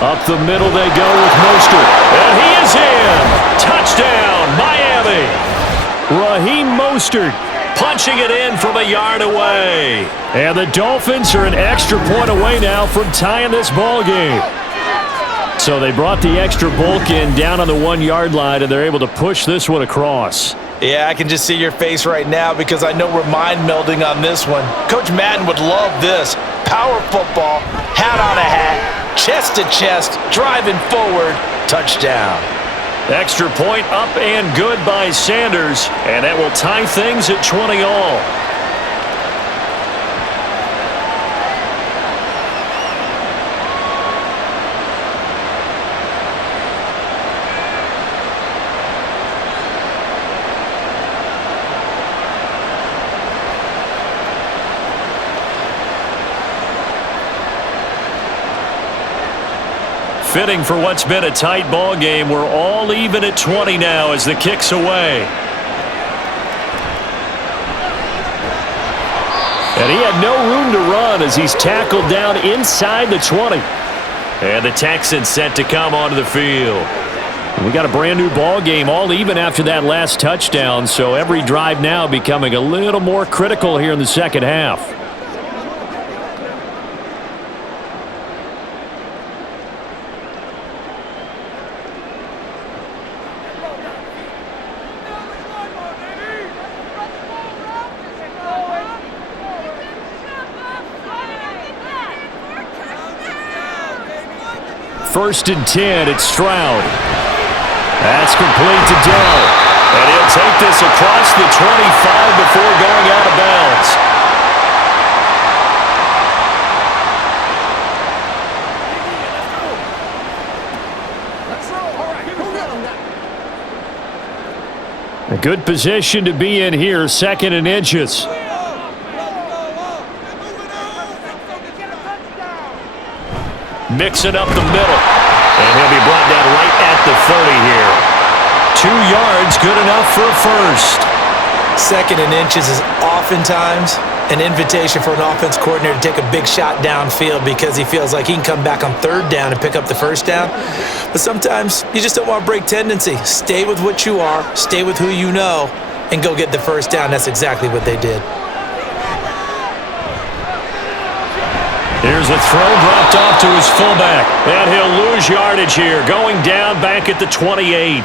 Up the middle they go with Mostert. And he is in. Touchdown, Miami. Raheem Mostert punching it in from a yard away. And the Dolphins are an extra point away now from tying this ball game. So they brought the extra bulk in down on the 1-yard line, and they're able to push this one across. Yeah, I can just see your face right now because I know we're mind melding on this one. Coach Madden would love this. Power football, hat on a hat, chest to chest, driving forward, touchdown. Extra point up and good by Sanders, and that will tie things at 20 all. Fitting for what's been a tight ball game. We're all even at 20 now as the kick's away. And he had no room to run as he's tackled down inside the 20. And the Texans set to come onto the field. We got a brand new ball game, all even after that last touchdown, so every drive now becoming a little more critical here in the second half. First and 10, it's Stroud. That's complete to Dell. And he'll take this across the 25 before going out of bounds. A good position to be in here, 2nd and inches. Mixing up the middle. And he'll be brought down right at the 30 here. 2 yards, good enough for a first. 2nd and inches is oftentimes an invitation for an offense coordinator to take a big shot downfield because he feels like he can come back on 3rd down and pick up the first down. But sometimes you just don't want to break tendency. Stay with what you are, stay with who you know, and go get the first down. That's exactly what they did. Here's a throw dropped off to his fullback. And he'll lose yardage here, going down back at the 28.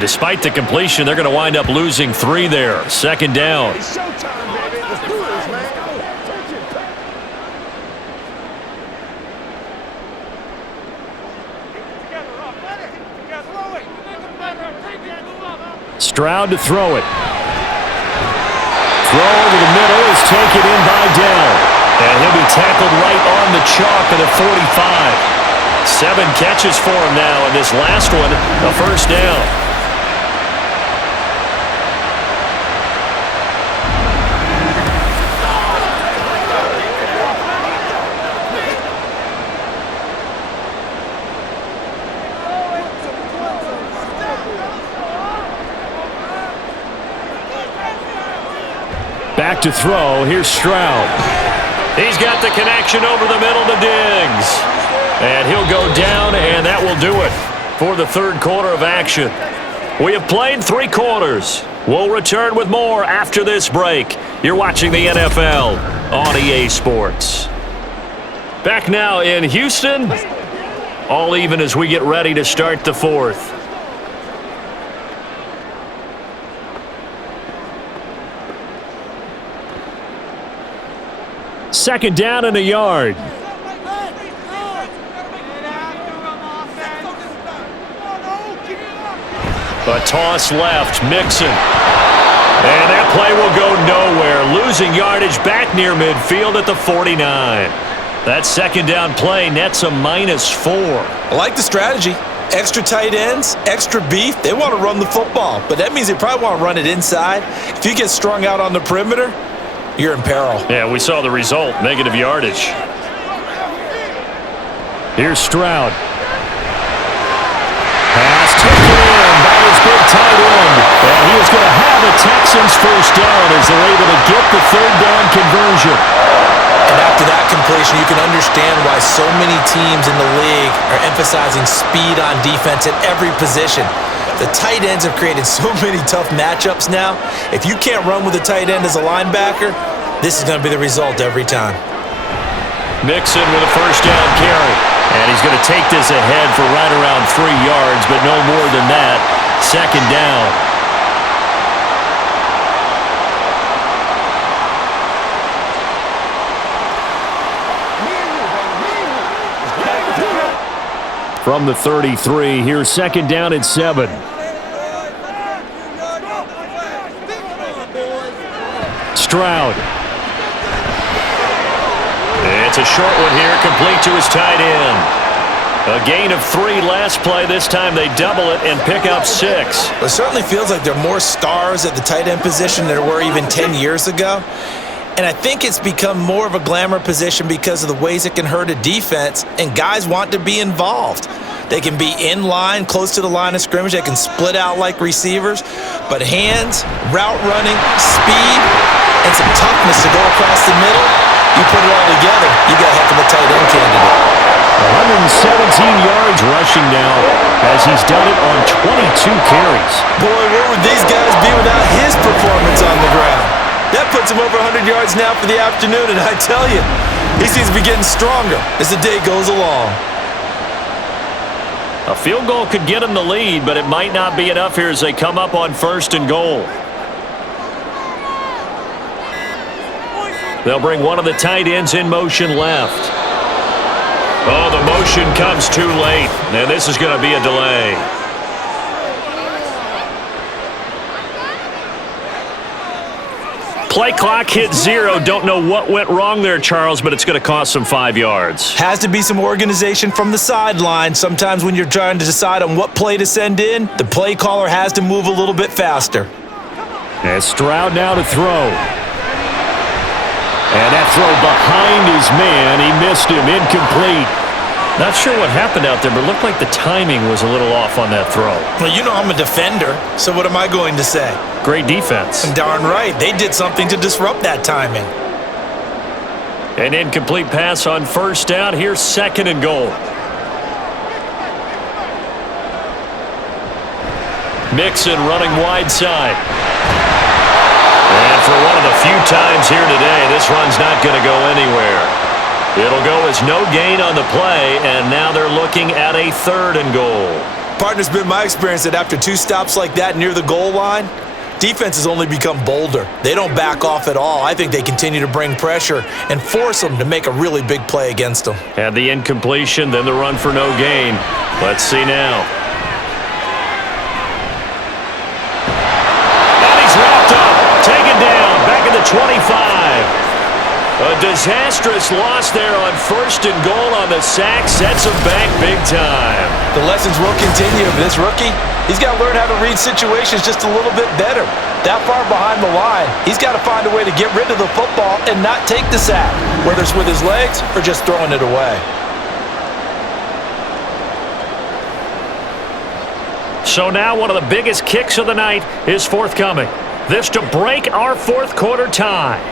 Despite the completion, they're going to wind up losing 3 there. 2nd down. It's showtime, baby. Let's do this, man. Stroud to throw it. Throw over the middle is taken in by Dell. And he'll be tackled right on the chalk at the 45. 7 catches for him now, and this last one, a first down. Back to throw. Here's Stroud. He's got the connection over the middle to Diggs. And he'll go down, and that will do it for the third quarter of action. We have played 3 quarters. We'll return with more after this break. You're watching the NFL on EA Sports. Back now in Houston. All even as we get ready to start the fourth. Second down and a yard. A toss left, Mixon. And that play will go nowhere. Losing yardage back near midfield at the 49. That second down play nets a -4. I like the strategy. Extra tight ends, extra beef. They want to run the football, but that means they probably want to run it inside. If you get strung out on the perimeter, you're in peril. Yeah, we saw the result, negative yardage. Here's Stroud. Pass taken in by his big tight end. And he is going to have the Texans first down as they're able to get the third down conversion. And after that completion, you can understand why so many teams in the league are emphasizing speed on defense at every position. The tight ends have created so many tough matchups now. If you can't run with a tight end as a linebacker, this is going to be the result every time. Mixon with a first down carry. And he's going to take this ahead for right around 3 yards, but no more than that. Second down. From the 33, here's second down and 7. Stroud. It's a short one here, complete to his tight end. A gain of 3 last play. This time they double it and pick up 6. It certainly feels like there are more stars at the tight end position than there were even 10 years ago. And I think it's become more of a glamour position because of the ways it can hurt a defense, and guys want to be involved. They can be in line, close to the line of scrimmage. They can split out like receivers. But hands, route running, speed, and some toughness to go across the middle, you put it all together, you got a heck of a tight end candidate. 117 yards rushing now as he's done it on 22 carries. Boy, where would these guys be without his performance on the ground? That puts him over 100 yards now for the afternoon, and I tell you, he seems to be getting stronger as the day goes along. A field goal could get him the lead, but it might not be enough here as they come up on 1st and goal. They'll bring one of the tight ends in motion left. Oh, the motion comes too late, and this is going to be a delay. Play clock hit 0. Don't know what went wrong there, Charles, but it's going to cost them 5 yards. Has to be some organization from the sideline. Sometimes when you're trying to decide on what play to send in, the play caller has to move a little bit faster. And Stroud now to throw. And that throw behind his man. He missed him. Incomplete. Not sure what happened out there, but it looked like the timing was a little off on that throw. Well, you know I'm a defender, so what am I going to say? Great defense. Darn right. They did something to disrupt that timing. An incomplete pass on 1st down. Here's 2nd and goal. Mixon running wide side. And for one of the few times here today, this run's not going to go anywhere. It'll go as no gain on the play, and now they're looking at a 3rd and goal. Partner, it's been my experience that after 2 stops like that near the goal line, defenses only become bolder. They don't back off at all. I think they continue to bring pressure and force them to make a really big play against them. Had the incompletion, then the run for no gain. Let's see now. And he's wrapped up, taken down, back at the 25. A disastrous loss there on 1st and goal on the sack. Sets him back big time. The lessons will continue. This rookie, he's got to learn how to read situations just a little bit better. That far behind the line, he's got to find a way to get rid of the football and not take the sack, whether it's with his legs or just throwing it away. So now one of the biggest kicks of the night is forthcoming. This to break our fourth quarter tie.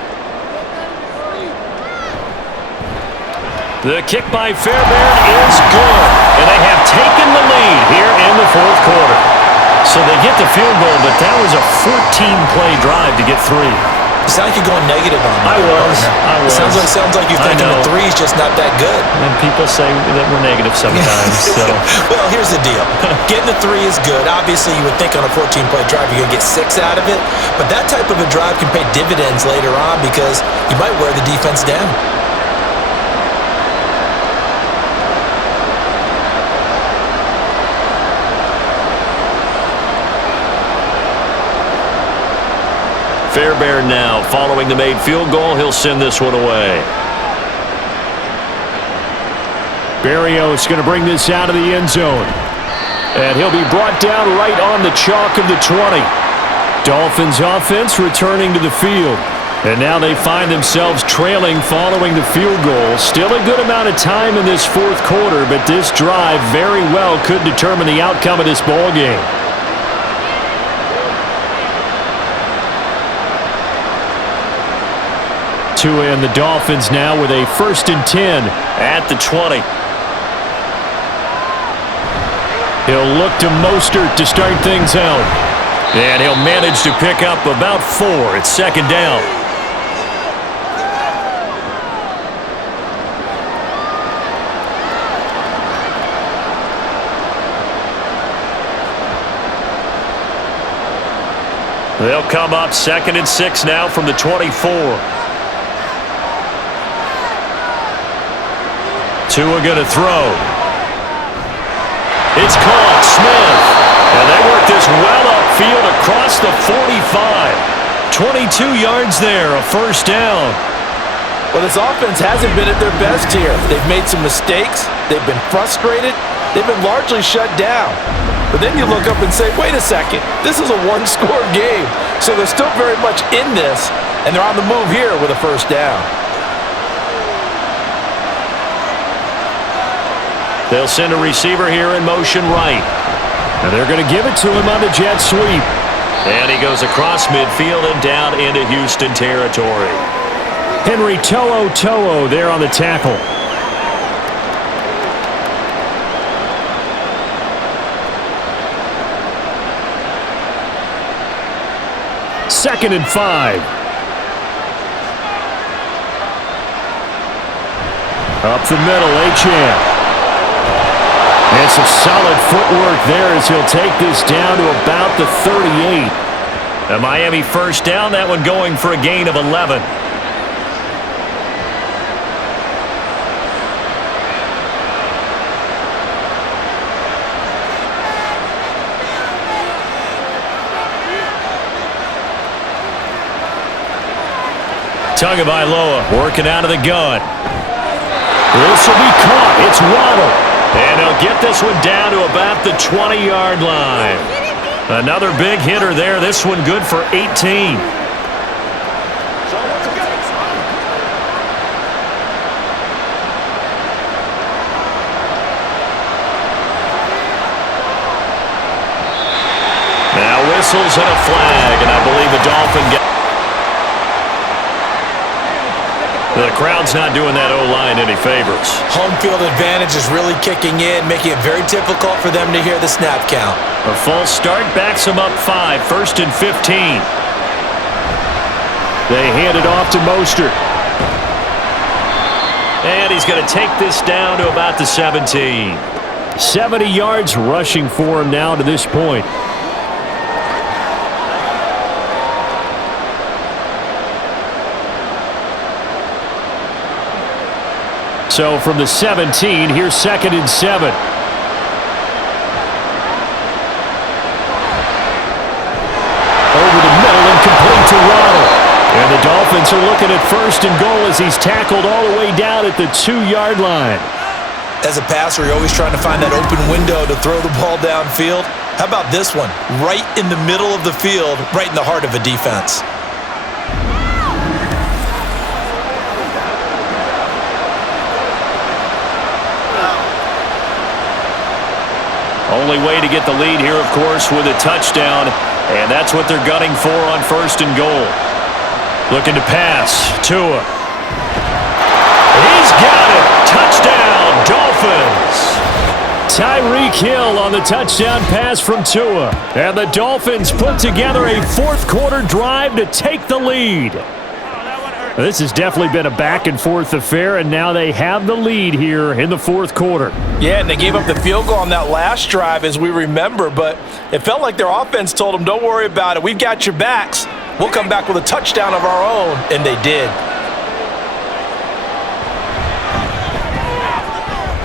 The kick by Fairbairn is good, and they have taken the lead here in the fourth quarter. So they get the field goal, but that was a 14-play drive to get 3. You sound like you're going negative on that. I was. Sounds like you're thinking the 3 is just not that good. And people say that we're negative sometimes. So. Well, here's the deal. Getting the 3 is good. Obviously, you would think on a 14-play drive you're going to get 6 out of it. But that type of a drive can pay dividends later on because you might wear the defense down. Fairbairn now following the made field goal. He'll send this one away. Barrios going to bring this out of the end zone. And he'll be brought down right on the chalk of the 20. Dolphins offense returning to the field. And now they find themselves trailing following the field goal. Still a good amount of time in this fourth quarter, but this drive very well could determine the outcome of this ball game. Tua and the Dolphins now with a 1st and 10 at the 20. He'll look to Mostert to start things out. And he'll manage to pick up about 4. It's 2nd down. They'll come up 2nd and 6 now from the 24. Tua going to throw. It's caught. Smith. And they work this well upfield across the 45. 22 yards there, a 1st down. Well, this offense hasn't been at their best here. They've made some mistakes. They've been frustrated. They've been largely shut down. But then you look up and say, wait a second, this is a one-score game. So they're still very much in this, and they're on the move here with a 1st down. They'll send a receiver here in motion right. And they're going to give it to him on the jet sweep. And he goes across midfield and down into Houston territory. Henry To'o there on the tackle. Second and 5. Up the middle, Achane. And some solid footwork there as he'll take this down to about the 38. A Miami 1st down, that one going for a gain of 11. Tagovailoa working out of the gun. This will be caught. It's Waddle. And he'll get this one down to about the 20-yard line. Another big hitter there. This one good for 18. Now whistles and a flag, and I believe the Dolphin gets... The crowd's not doing that O-line any favors. Home field advantage is really kicking in, making it very difficult for them to hear the snap count. A false start backs them up 5, 1st and 15. They hand it off to Mostert. And he's going to take this down to about the 17. 70 yards rushing for him now to this point. So from the 17, here's 2nd and 7. Over the middle and complete to Waddle. And the Dolphins are looking at 1st and goal as he's tackled all the way down at the 2-yard line. As a passer, you're always trying to find that open window to throw the ball downfield. How about this one? Right in the middle of the field, right in the heart of a defense. Only way to get the lead here, of course, with a touchdown. And that's what they're gunning for on 1st and goal. Looking to pass. Tua. He's got it. Touchdown, Dolphins. Tyreek Hill on the touchdown pass from Tua. And the Dolphins put together a fourth-quarter drive to take the lead. This has definitely been a back-and-forth affair, and now they have the lead here in the fourth quarter. Yeah, and they gave up the field goal on that last drive, as we remember, but it felt like their offense told them, don't worry about it. We've got your backs. We'll come back with a touchdown of our own, and they did.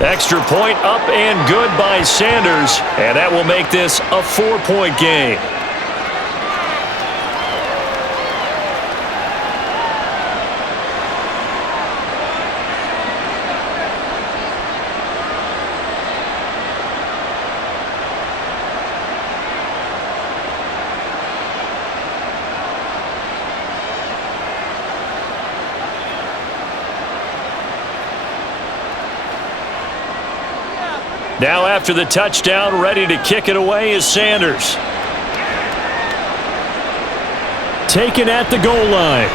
Extra point up and good by Sanders, and that will make this a 4-point game. Now after the touchdown, ready to kick it away is Sanders. Taken at the goal line.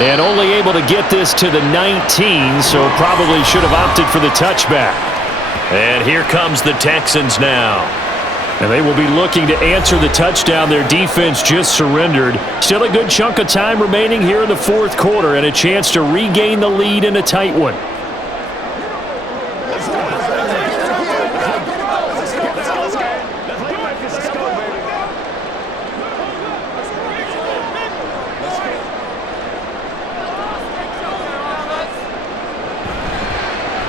And only able to get this to the 19, so probably should have opted for the touchback. And here comes the Texans now. And they will be looking to answer the touchdown their defense just surrendered. Still a good chunk of time remaining here in the fourth quarter and a chance to regain the lead in a tight one.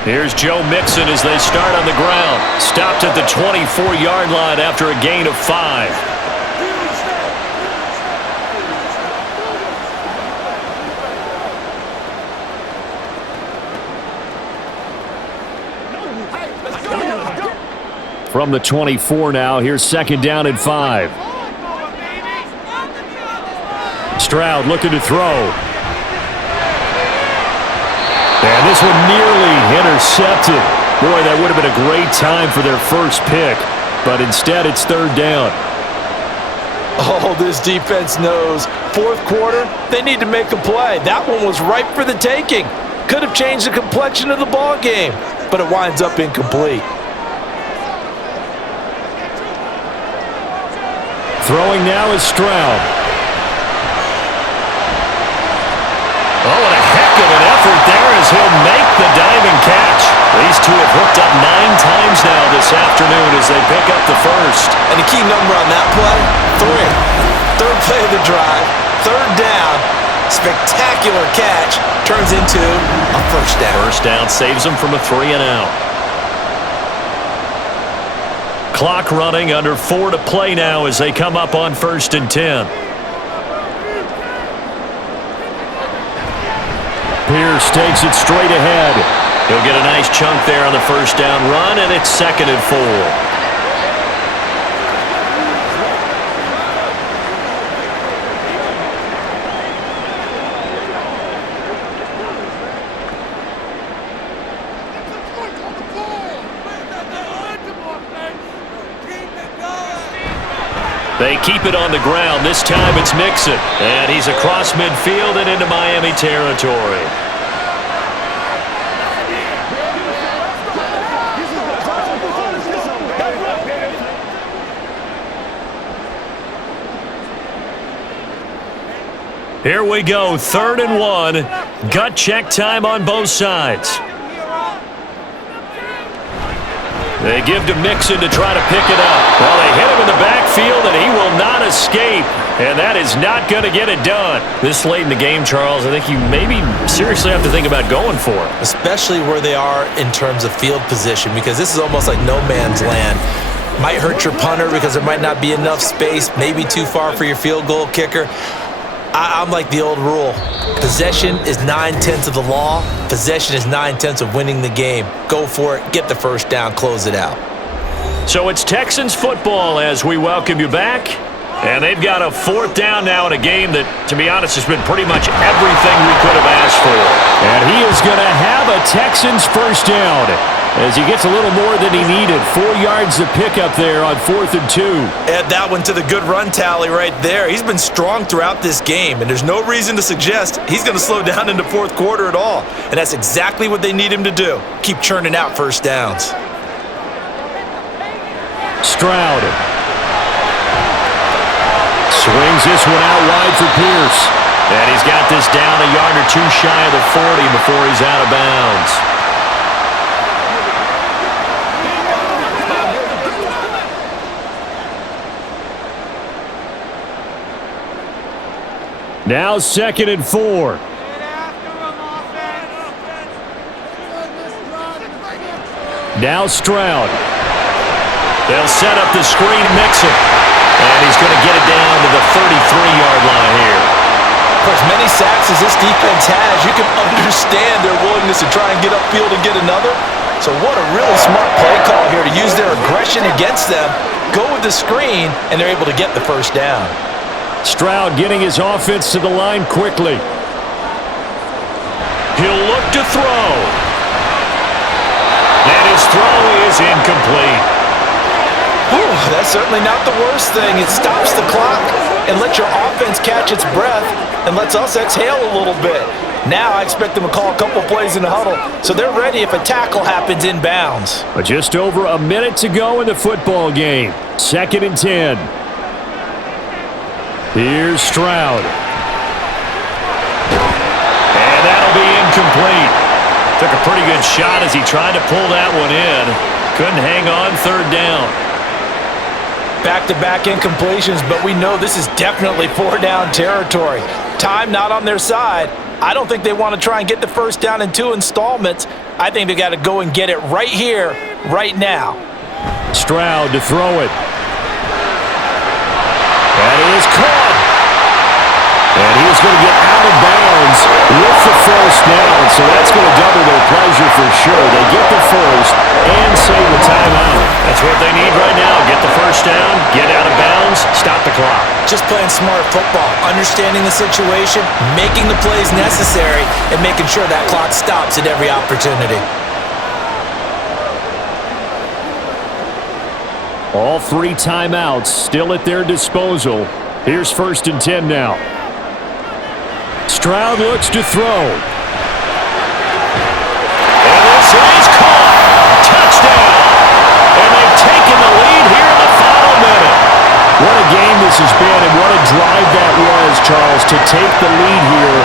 Here's Joe Mixon as they start on the ground. Stopped at the 24-yard line after a gain of 5. From the 24 now, here's 2nd down and 5. Stroud looking to throw. And this one nearly intercepted. Boy, that would have been a great time for their first pick, but instead it's 3rd down. Oh, this defense knows. Fourth quarter, they need to make a play. That one was ripe for the taking. Could have changed the complexion of the ball game, but it winds up incomplete. Throwing now is Stroud. Oh, and a heck of an effort there as he'll make the diving catch. These two have hooked up 9 times now this afternoon as they pick up the first. And the key number on that play, 3. 3rd play of the drive, 3rd down, spectacular catch, turns into a first down. First down saves them from a 3-and-out. Clock running, under 4 to play now as they come up on 1st and 10. Pierce takes it straight ahead. He'll get a nice chunk there on the first down run, and it's 2nd and 4. They keep it on the ground. This time it's Mixon. And he's across midfield and into Miami territory. Here we go, 3rd and 1. Gut check time on both sides. They give to Mixon to try to pick it up. Well, they hit him in the backfield, and he will not escape. And that is not going to get it done. This late in the game, Charles, I think you maybe seriously have to think about going for it. Especially where they are in terms of field position, because this is almost like no man's land. Might hurt your punter because there might not be enough space, maybe too far for your field goal kicker. I'm like the old rule. Possession is 9/10 of the law. Possession is 9/10 of winning the game. Go for it. Get the first down. Close it out. So it's Texans football as we welcome you back. And they've got a 4th down now in a game that, to be honest, has been pretty much everything we could have asked for. And he is going to have a Texans first down. as he gets a little more than he needed. 4 yards to pick up there on 4th and 2. Add that one to the good run tally right there. He's been strong throughout this game, and there's no reason to suggest he's going to slow down in the fourth quarter at all. And that's exactly what they need him to do. Keep churning out first downs. Stroud swings this one out wide for Pierce. And he's got this down a yard or 2 shy of the 40 before he's out of bounds. Now 2nd and 4. Now Stroud. They'll set up the screen, Mixon. And he's going to get it down to the 33-yard line here. For as many sacks as this defense has, you can understand their willingness to try and get upfield and get another. So what a really smart play call here to use their aggression against them, go with the screen, and they're able to get the first down. Stroud getting his offense to the line quickly. He'll look to throw. And his throw is incomplete. Whew, that's certainly not the worst thing. It stops the clock and lets your offense catch its breath and lets us exhale a little bit. Now I expect them to call a couple plays in the huddle, so they're ready if a tackle happens inbounds. But just over a minute to go in the football game. 2nd and 10. Here's Stroud. And that'll be incomplete. Took a pretty good shot as he tried to pull that one in. Couldn't hang on 3rd down. Back-to-back incompletions, but we know this is definitely 4-down territory. Time not on their side. I don't think they want to try and get the first down in 2 installments. I think they got to go and get it right here, right now. Stroud to throw it. That is caught. And he is going to get out of bounds with the first down, so that's going to double their pleasure for sure. They get the first and save the timeout. That's what they need right now. Get the first down, get out of bounds, stop the clock. Just playing smart football, understanding the situation, making the plays necessary, and making sure that clock stops at every opportunity. All 3 timeouts still at their disposal. Here's 1st and 10 now. Stroud looks to throw. And this is caught. Touchdown. And they've taken the lead here in the final minute. What a game this has been, and what a drive that was, Charles, to take the lead here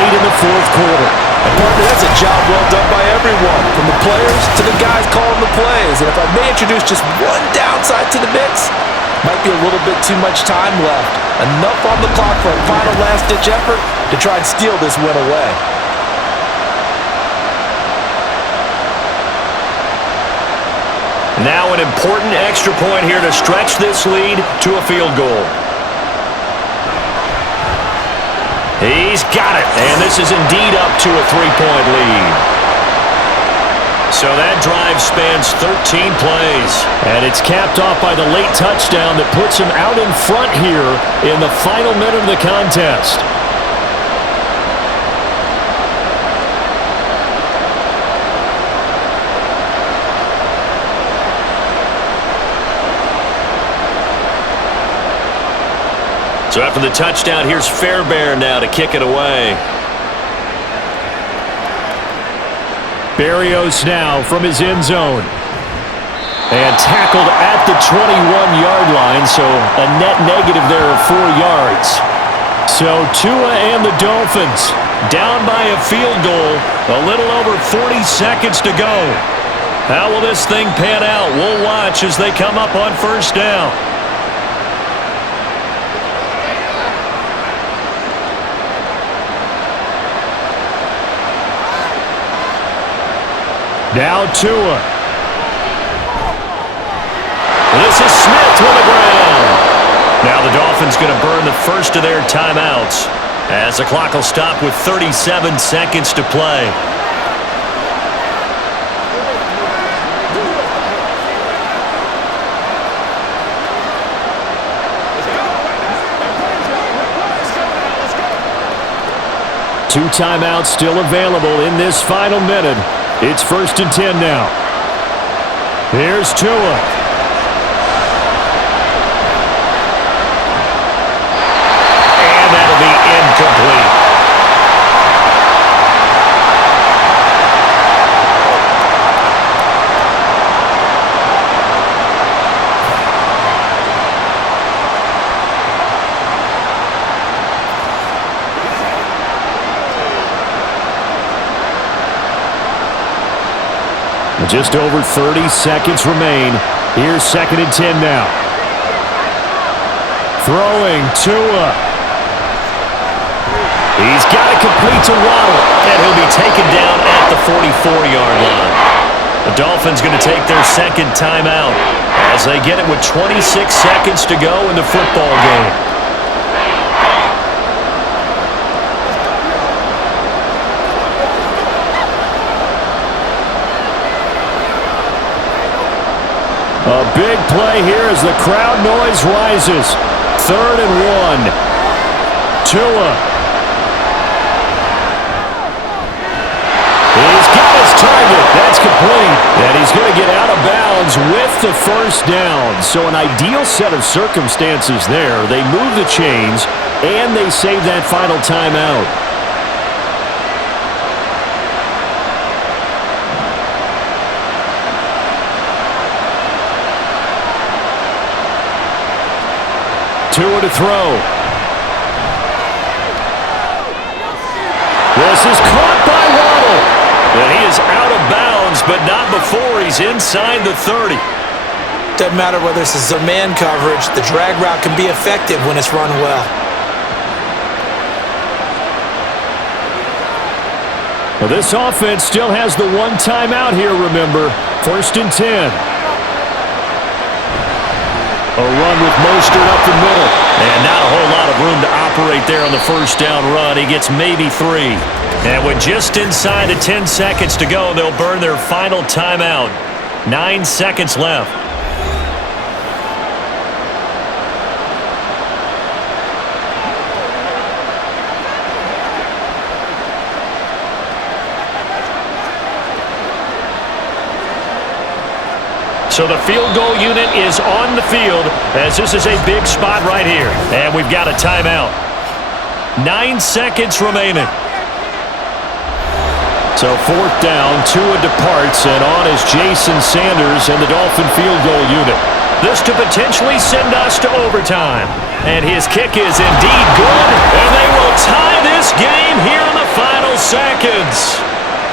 late in the 4th quarter. And partner, that's a job well done by everyone, from the players to the guys calling the plays. And if I may introduce just one downside to the mix, might be a little bit too much time left. Enough on the clock for a final last-ditch effort to try and steal this win away. Now an important extra point here to stretch this lead to a field goal. He's got it, and this is indeed up to a 3-point lead. So that drive spans 13 plays. And it's capped off by the late touchdown that puts him out in front here in the final minute of the contest. So after the touchdown, here's Fairbairn now to kick it away. Berrios now from his end zone. And tackled at the 21-yard line, so a net negative there of 4 yards. So Tua and the Dolphins down by a field goal, a little over 40 seconds to go. How will this thing pan out? We'll watch as they come up on first down. Now Tua. This is Smith on the ground. Now the Dolphins going to burn the first of their timeouts as the clock will stop with 37 seconds to play. Two timeouts still available in this final minute. It's 1st and 10 now. Here's Tua. Incomplete. Just over 30 seconds remain. Here's 2nd and 10 now. Throwing Tua. He's got it complete to Waddle, and he'll be taken down at the 44-yard line. The Dolphins going to take their 2nd timeout as they get it with 26 seconds to go in the football game. A big play here as the crowd noise rises. 3rd and 1. Tua. He's got his target. That's complete. And he's going to get out of bounds with the 1st down. So an ideal set of circumstances there. They move the chains, and they save that final timeout. Tua to throw. This is caught by Waddle. And he is out of bounds, but not before he's inside the 30. Doesn't matter whether this is a man coverage, the drag route can be effective when it's run well. Well, this offense still has the 1 timeout here, remember. 1st and 10. A run with Mostert up the middle. And not a whole lot of room to operate there on the 1st down run. He gets maybe 3. And with just inside of 10 seconds to go, they'll burn their final timeout. 9 seconds left. So the field goal unit is on the field as this is a big spot right here. And we've got a timeout. 9 seconds remaining. So 4th down, Tua departs, and on is Jason Sanders and the Dolphin field goal unit. This to potentially send us to overtime. And his kick is indeed good, and they will tie this game here in the final seconds.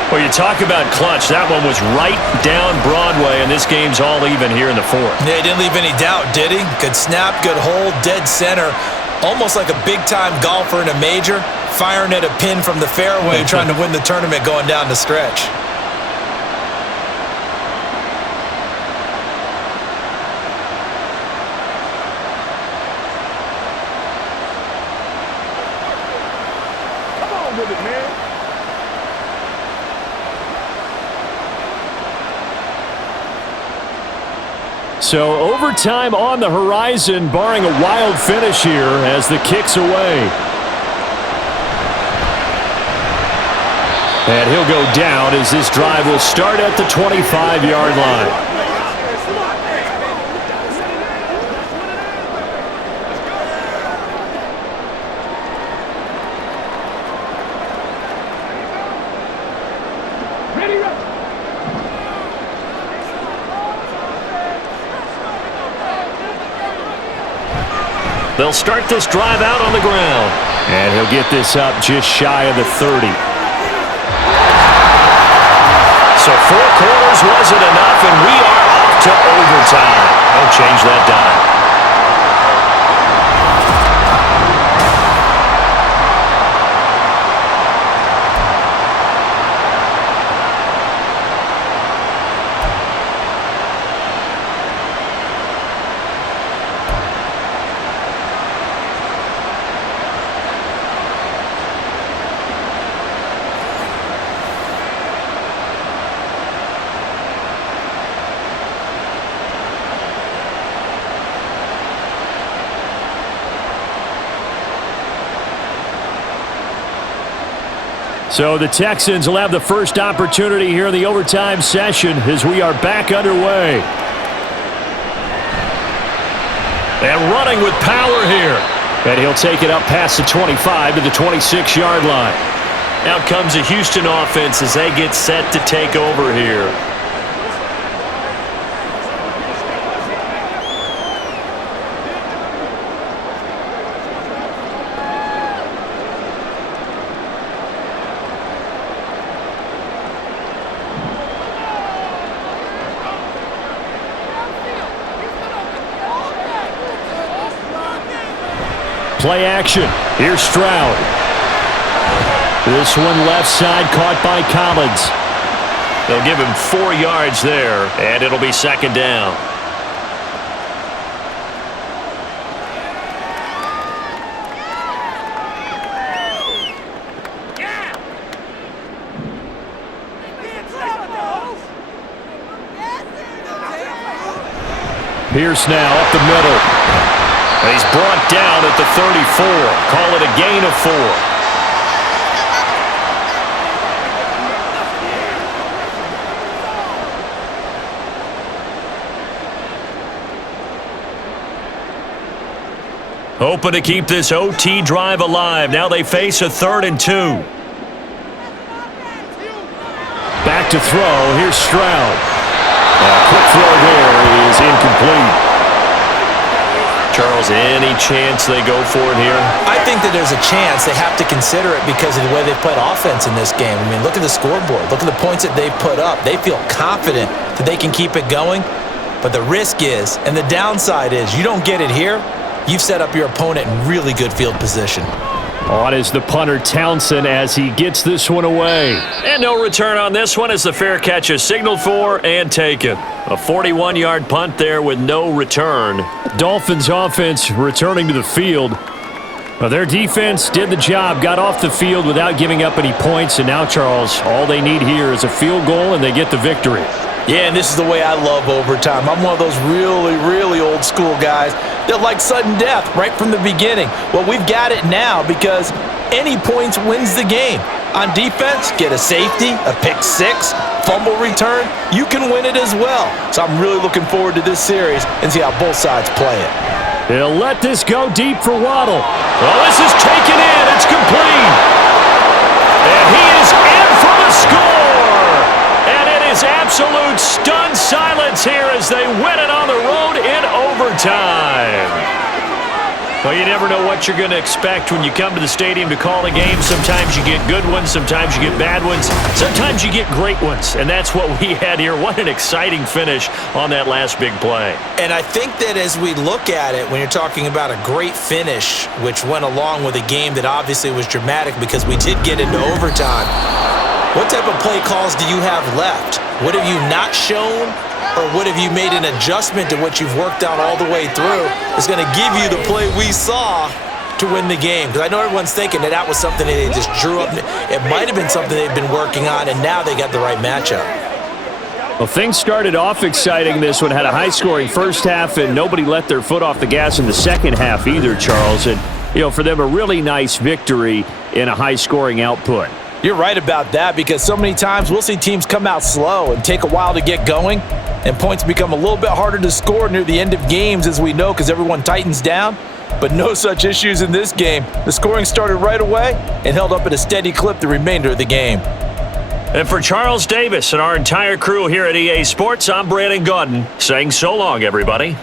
Well, you talk about clutch. That one was right down Broadway, and this game's all even here in the 4th. Yeah, he didn't leave any doubt, did he? Good snap, good hold, dead center. Almost like a big-time golfer in a major, firing at a pin from the fairway, trying to win the tournament going down the stretch. Come on with it, man. So overtime on the horizon, barring a wild finish here as the kick's away. And he'll go down as this drive will start at the 25-yard line. They'll start this drive out on the ground. And he'll get this up just shy of the 30. So 4 quarters wasn't enough, and we are off to overtime. Don't change that dime. So the Texans will have the first opportunity here in the overtime session as we are back underway. And running with power here. And he'll take it up past the 25 to the 26-yard line. Out comes the Houston offense as they get set to take over here. Play action. Here's Stroud. This one left side caught by Collins. They'll give him 4 yards there, and it'll be second down. Pierce now up the middle. And he's brought down at the 34. Call it a gain of 4. Hoping to keep this OT drive alive. Now they face a 3rd and 2. Back to throw. Here's Stroud. Quick throw there is incomplete. Charles, any chance they go for it here? I think that there's a chance. They have to consider it because of the way they've played offense in this game. I mean, look at the scoreboard. Look at the points that they've put up. They feel confident that they can keep it going. But the risk is, and the downside is, you don't get it here, you've set up your opponent in really good field position. On is the punter Townsend as he gets this one away. And no return on this one as the fair catch is signaled for and taken. A 41-yard punt there with no return. Dolphins offense returning to the field. Well, their defense did the job, got off the field without giving up any points, and now, Charles, all they need here is a field goal and they get the victory. Yeah, and this is the way I love overtime. I'm one of those really, really old school guys that like sudden death right from the beginning. Well, we've got it now because any points wins the game. On defense, get a safety, a pick six, fumble return, you can win it as well. So I'm really looking forward to this series and see how both sides play it. He'll let this go deep for Waddle. Well, this is taken in. It's complete. And he is in for the score. And it is absolute stunned silence here as they win it on the road in overtime. Well, you never know what you're going to expect when you come to the stadium to call a game. Sometimes you get good ones. Sometimes you get bad ones. Sometimes you get great ones. And that's what we had here. What an exciting finish on that last big play. And I think that as we look at it, when you're talking about a great finish, which went along with a game that obviously was dramatic because we did get into overtime, what type of play calls do you have left? What have you not shown? Or what have you made an adjustment to what you've worked out all the way through is going to give you the play we saw to win the game? Because I know everyone's thinking that was something that they just drew up. It might have been something they've been working on, and now they got the right matchup. Well, things started off exciting. This one had a high-scoring first half, and nobody let their foot off the gas in the second half either, Charles. And, for them, a really nice victory in a high-scoring output. You're right about that because so many times we'll see teams come out slow and take a while to get going, and points become a little bit harder to score near the end of games, as we know, because everyone tightens down. But no such issues in this game. The scoring started right away and held up at a steady clip the remainder of the game. And for Charles Davis and our entire crew here at EA Sports, I'm Brandon Gaudin saying so long, everybody.